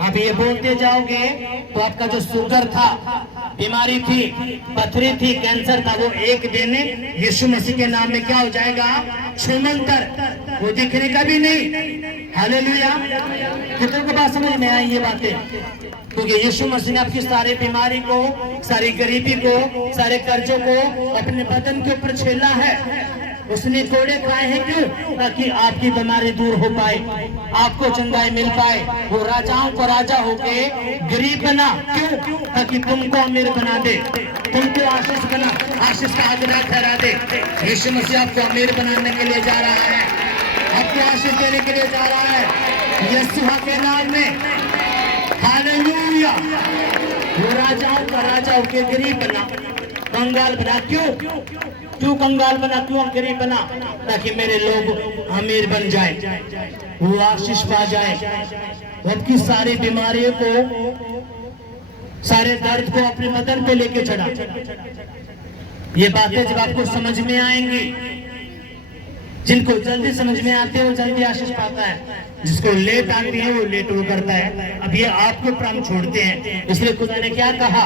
आप ये बोलते जाओगे, तो आपका जो शुगर था, बीमारी थी, पथरी थी, कैंसर था, वो एक दिन यीशु मसीह के नाम में क्या हो जाएगा, छूमंतर, वो दिखने का भी नहीं। हालेलुया, कितनों को बात समझ में आई ये बातें? क्योंकि यीशु मसीह ने आपकी सारी बीमारी को, सारी गरीबी को, सारे कर्जों को अपने बदन के ऊपर झेला है। उसने कोड़े खाए हैं, क्यों? ताकि आपकी बीमारी दूर हो पाए, आपको चंगाई मिल पाए। वो राजाओं को राजा होके गरीब बना, क्यों? ताकि तुमको अमीर बना दे, तुमको आशीष बना, आशीष का हकदार ठहरा दे। यीशु मसीह आपको अमीर बनाने के लिए जा रहा है, आपको आशीष देने के लिए जा रहा है यीशु के नाम में। हालेलुया, वो राजाओं का राजा होके गरीब बना, कंगाल बना, क्यों कंगाल बना, क्यों गरीब बना? ताकि मेरे लोग अमीर बन जाए, वो आशीष पा जाए, आपकी सारी बीमारियों को, सारे दर्द को अपने बदन पे लेके चढ़ा। ये बातें जब आपको समझ में आएंगी, जिनको जल्दी समझ में आते हैं वो जल्दी आशीष पाता है, जिसको लेट आती है वो लेट वो करता है। अब ये आपको प्राण छोड़ते हैं, इसलिए खुदा ने क्या कहा,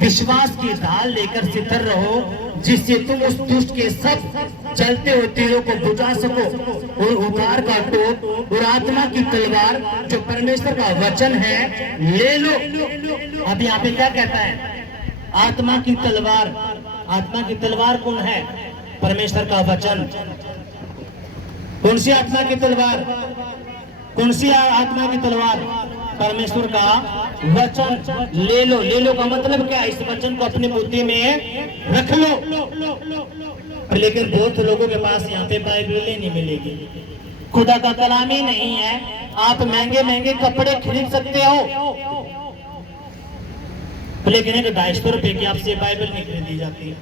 विश्वास की ढाल लेकर स्थिर रहो, जिससे तुम उस दुष्ट के सब चलते हुए तीरों को बुझा सको और उधार का टोप और आत्मा की तलवार जो परमेश्वर का वचन है ले लो। अब यहाँ पे क्या कहता है, आत्मा की तलवार। आत्मा की तलवार कौन है? परमेश्वर का वचन। कौन सी आत्मा की तलवार? कौन सी आत्मा की तलवार? परमेश्वर का वचन ले लो। ले लो का मतलब क्या? इस वचन को अपनी बुद्धि में रख लो। लेकिन बहुत लोगों के पास यहाँ पे बाइबल नहीं मिलेगी, खुदा का कलाम ही नहीं है। आप महंगे महंगे कपड़े खरीद सकते हो, लेकिन 250 रुपए की आपसे बाइबल नहीं खरीदी जाती।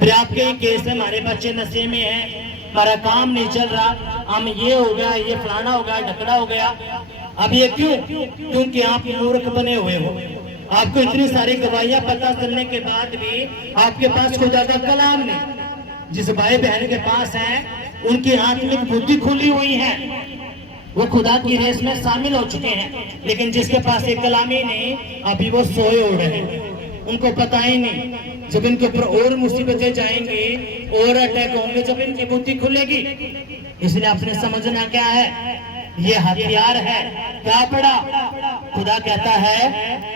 फिर आपके ही केस में हमारे बच्चे नशे में हैं, हमारा काम नहीं चल रहा, हम ये हो गया, ये फलाना हो गया, ढकड़ा हो गया। अब ये क्यों? क्योंकि आप मूर्ख बने हुए हो। आपको इतनी सारी गवाहियां पता चलने के बाद भी आपके पास खुदा का कलाम नहीं। जिस भाई बहन के पास है उनकी आत्मिक बुद्धि खुली हुई है, वो खुदा की रेस में शामिल हो चुके हैं, लेकिन जिसके पास एक कलाम ही नहीं, अभी वो सोए उड़ रहे हैं, उनको पता ही नहीं। जब इनके ऊपर और मुसीबतें जाएंगी और अटैक होंगे, जब इनकी बुद्धि खुलेगी। इसलिए आपने समझना क्या है, ये हथियार है। क्या पड़ा? खुदा कहता है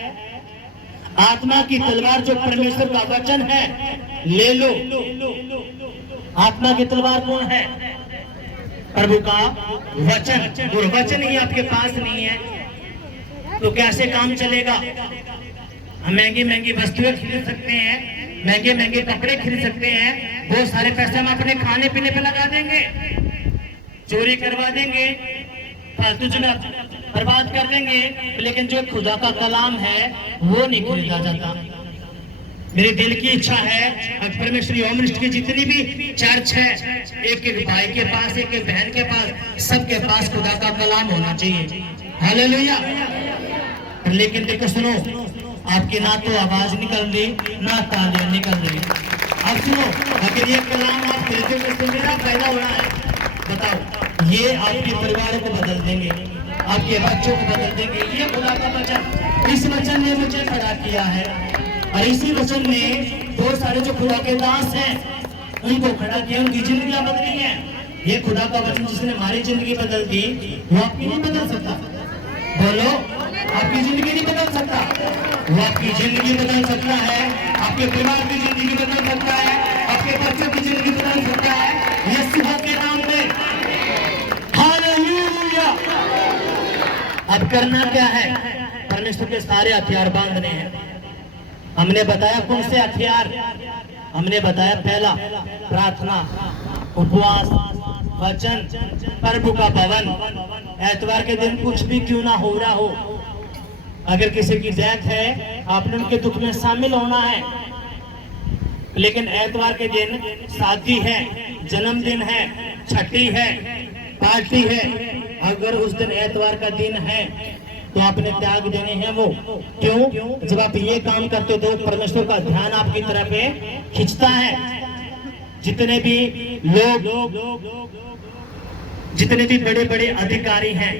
आत्मा की तलवार जो परमेश्वर का वचन है ले लो। आत्मा की तलवार कौन है? प्रभु का वचन। और वचन ही आपके पास नहीं है तो कैसे काम चलेगा? हम महंगी महंगी वस्तुएं खरीद सकते हैं, महंगे महंगे कपड़े खरीद सकते हैं, बहुत सारे पैसे हम अपने खाने पीने पे लगा देंगे, चोरी करवा देंगे, फालतू चुनाव बर्बाद कर देंगे, लेकिन जो खुदा का कलाम है वो नहीं खरीदा जाता। मेरे दिल की इच्छा है परमेश्वरी होमलिस्ट की जितनी भी चर्च है, एक एक भाई के पास, एक एक बहन के पास, सबके पास खुदा का कलाम होना चाहिए। हालेलुया। लेकिन देखो सुनो, आपकी ना तो आवाज निकल रही, ना तालियां निकल रही। अब सुनो, अगर ये कलाम आप खरीदोगे तो मेरा फायदा हो रहा है। बताओ, ये आपके परिवार को बदल देंगे, आपके बच्चों को बदल देंगे। ये खुदा का वचन, इस वचन ने मुझे खड़ा किया है, और इसी वचन ने बहुत सारे जो खुदा के दास हैं उनको खड़ा किया, उनकी जिंदगियां बदली है। ये खुदा का वचन जिसने हमारी जिंदगी बदल दी, वो आपकी नहीं बदल सकता। बोलो आपकी जिंदगी नहीं बदल सकता, वो आपकी जिंदगी बदल सकता है, आपके परिवार की जिंदगी बदल सकता है, आपके बच्चों की जिंदगी बदल सकता है यीशु के नाम में। हालेलुया। अब करना क्या है? परमेश्वर के सारे हथियार बांधने हैं। हमने बताया कौन से हथियार? हमने बताया पहला प्रार्थना, उपवास, वचन, प्रभु का भवन। एतवार के दिन कुछ भी क्यों ना हो रहा हो, अगर किसी की डेथ है आपने उनके दुख में शामिल होना है, लेकिन एतवार के दिन शादी है, जन्मदिन है, छठी है, पार्टी है, अगर उस दिन एतवार का दिन है तो आपने त्याग देने हैं वो। क्यों? जब आप ये काम करते हो तो परमेश्वर का ध्यान आपकी तरफ खींचता है। जितने भी लोग, जितने भी बड़े बड़े अधिकारी हैं,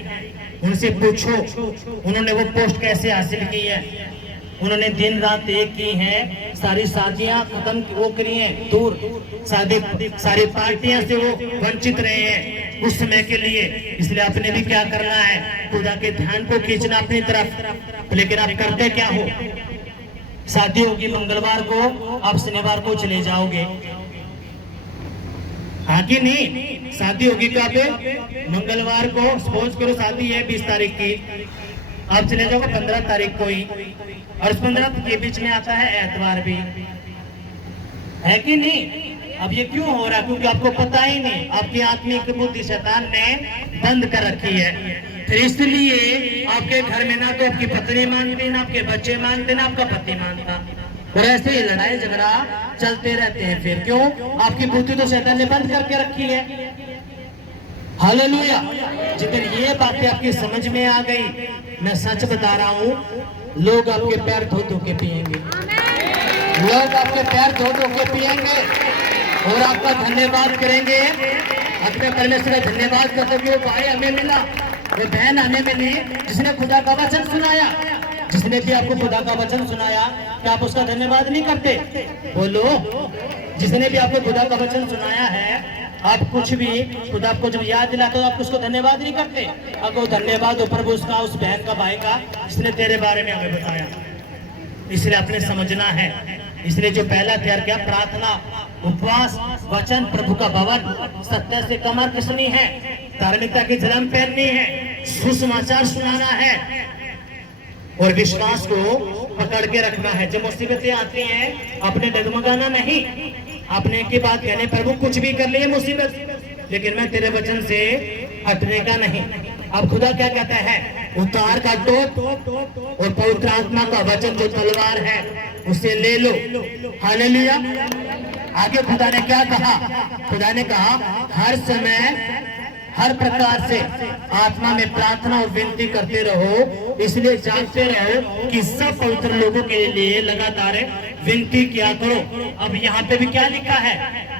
उनसे पूछो उन्होंने वो पोस्ट कैसे हासिल की है। उन्होंने दिन रात एक की है, सारी शादियां खत्म वो करी हैं, दूर सारी पार्टियां से वो वंचित रहे हैं उस समय के लिए। इसलिए आपने भी क्या करना है? खुदा के ध्यान को खींचना अपनी तरफ। लेकिन आप करते क्या हो? शादी होगी मंगलवार को, आप शनिवार को चले जाओगे, हाँ कि नहीं? शादी होगी कब? मंगलवार को। सपोज करो शादी है 20 तारीख की, आप चले जाओगे 15 तारीख को ही, और उस 15 के बीच में आता है एतवार भी, है कि नहीं? अब ये क्यों हो रहा? क्योंकि आपको पता ही नहीं, आपकी आत्मिक बुद्धि शैतान ने बंद कर रखी है। फिर इसलिए आपके घर में ना तो आपकी पत्नी मानती, ना आपके बच्चे मानते, ना आपका पति मानता, और ऐसे ही लड़ाई झगड़ा चलते रहते हैं। फिर क्यों? आपकी बुद्धि तो शैतान ने बंद करके रखी है। हालेलुया। जितनी ये बातें आपकी समझ में आ गई, मैं सच बता रहा हूँ, लोग आपके पैर धो धो के पिएंगे, लोग आपके पैर धो धो के पिएंगे और आपका धन्यवाद करेंगे। अपने परमेश्वर का धन्यवाद करते हुए वो भाई हमें मिला, वो बहन हमें मिली जिसने खुदा का वचन सुनाया। जिसने भी आपको खुदा का वचन सुनाया, क्या आप उसका धन्यवाद नहीं करते? बोलो। जिसने भी आपको खुदा का वचन सुनाया है, आप कुछ भी खुदा आपको जब याद दिलाते हो आप उसको धन्यवाद नहीं करते? आपको धन्यवाद हो प्रभु उसका, उस बहन का, भाई का, जिसने तेरे बारे में हमें बताया। इसलिए आपने समझना है। इसलिए जो पहला हथियार क्या? प्रार्थना, उपवास, वचन, प्रभु का भवन, सत्य से कमर कसनी है, धार्मिकता की जन्म पहननी है, सुसमाचार सुनाना है और विश्वास को पकड़ के रखना है। जब मुसीबतें आती हैं अपने डगमगाना नहीं, आपने की बात कहने प्रभु कुछ भी कर लिए मुसीबत, लेकिन मैं तेरे वचन से हटने का नहीं। अब खुदा क्या कहता है? उतार का टोप और पवित्र आत्मा का वचन जो तलवार है उसे ले लो। हालेलुया। आगे खुदा ने क्या कहा? खुदा ने कहा हर समय हर प्रकार से आत्मा में प्रार्थना और विनती करते रहो, इसलिए जागते रहो कि सब पवित्र लोगों के लिए लगातार विनती किया करो। अब यहाँ पे भी क्या लिखा है?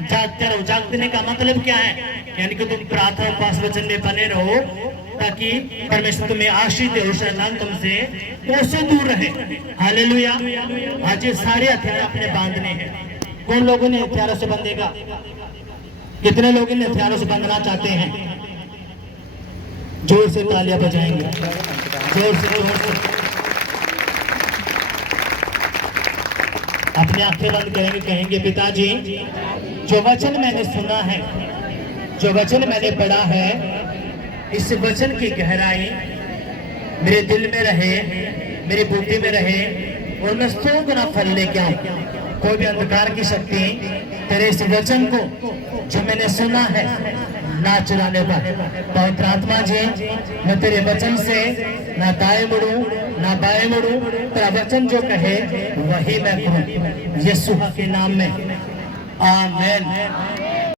जागते रहो। जागने का मतलब क्या है? यानी कि तुम प्रार्थना पास वचन में बने रहो ताकि परमेश्वर तुम्हें आशीष दे, शैतान तुमसे कोसों दूर रहे। हालेलुया। आज ये सारे हथियार अपने बांधने हैं। कौन लोगों ने हथियारों से बंधेगा? कितने लोग इन हथियारों से बंधना चाहते हैं? जोर से तालियां बजाएंगे, जोर से, जोर से। अपनी आंखें बंद करेंगे, कहेंगे पिताजी जो वचन मैंने सुना है, जो वचन मैंने पढ़ा है, इस वचन की गहराई मेरे दिल में रहे, मेरी बुद्धि में रहे और मैं 100 गुना फल लेके आऊं। कोई भी अंधकार की शक्ति तेरे इस वचन को जो मैंने सुना है ना चुराने पर। पवित्र आत्मा जी, मैं तेरे वचन से ना दाएं मुड़ूं ना बाएं मुड़ूं, तेरा वचन जो कहे वही मैं कहूं, यीशु के नाम में, आमीन।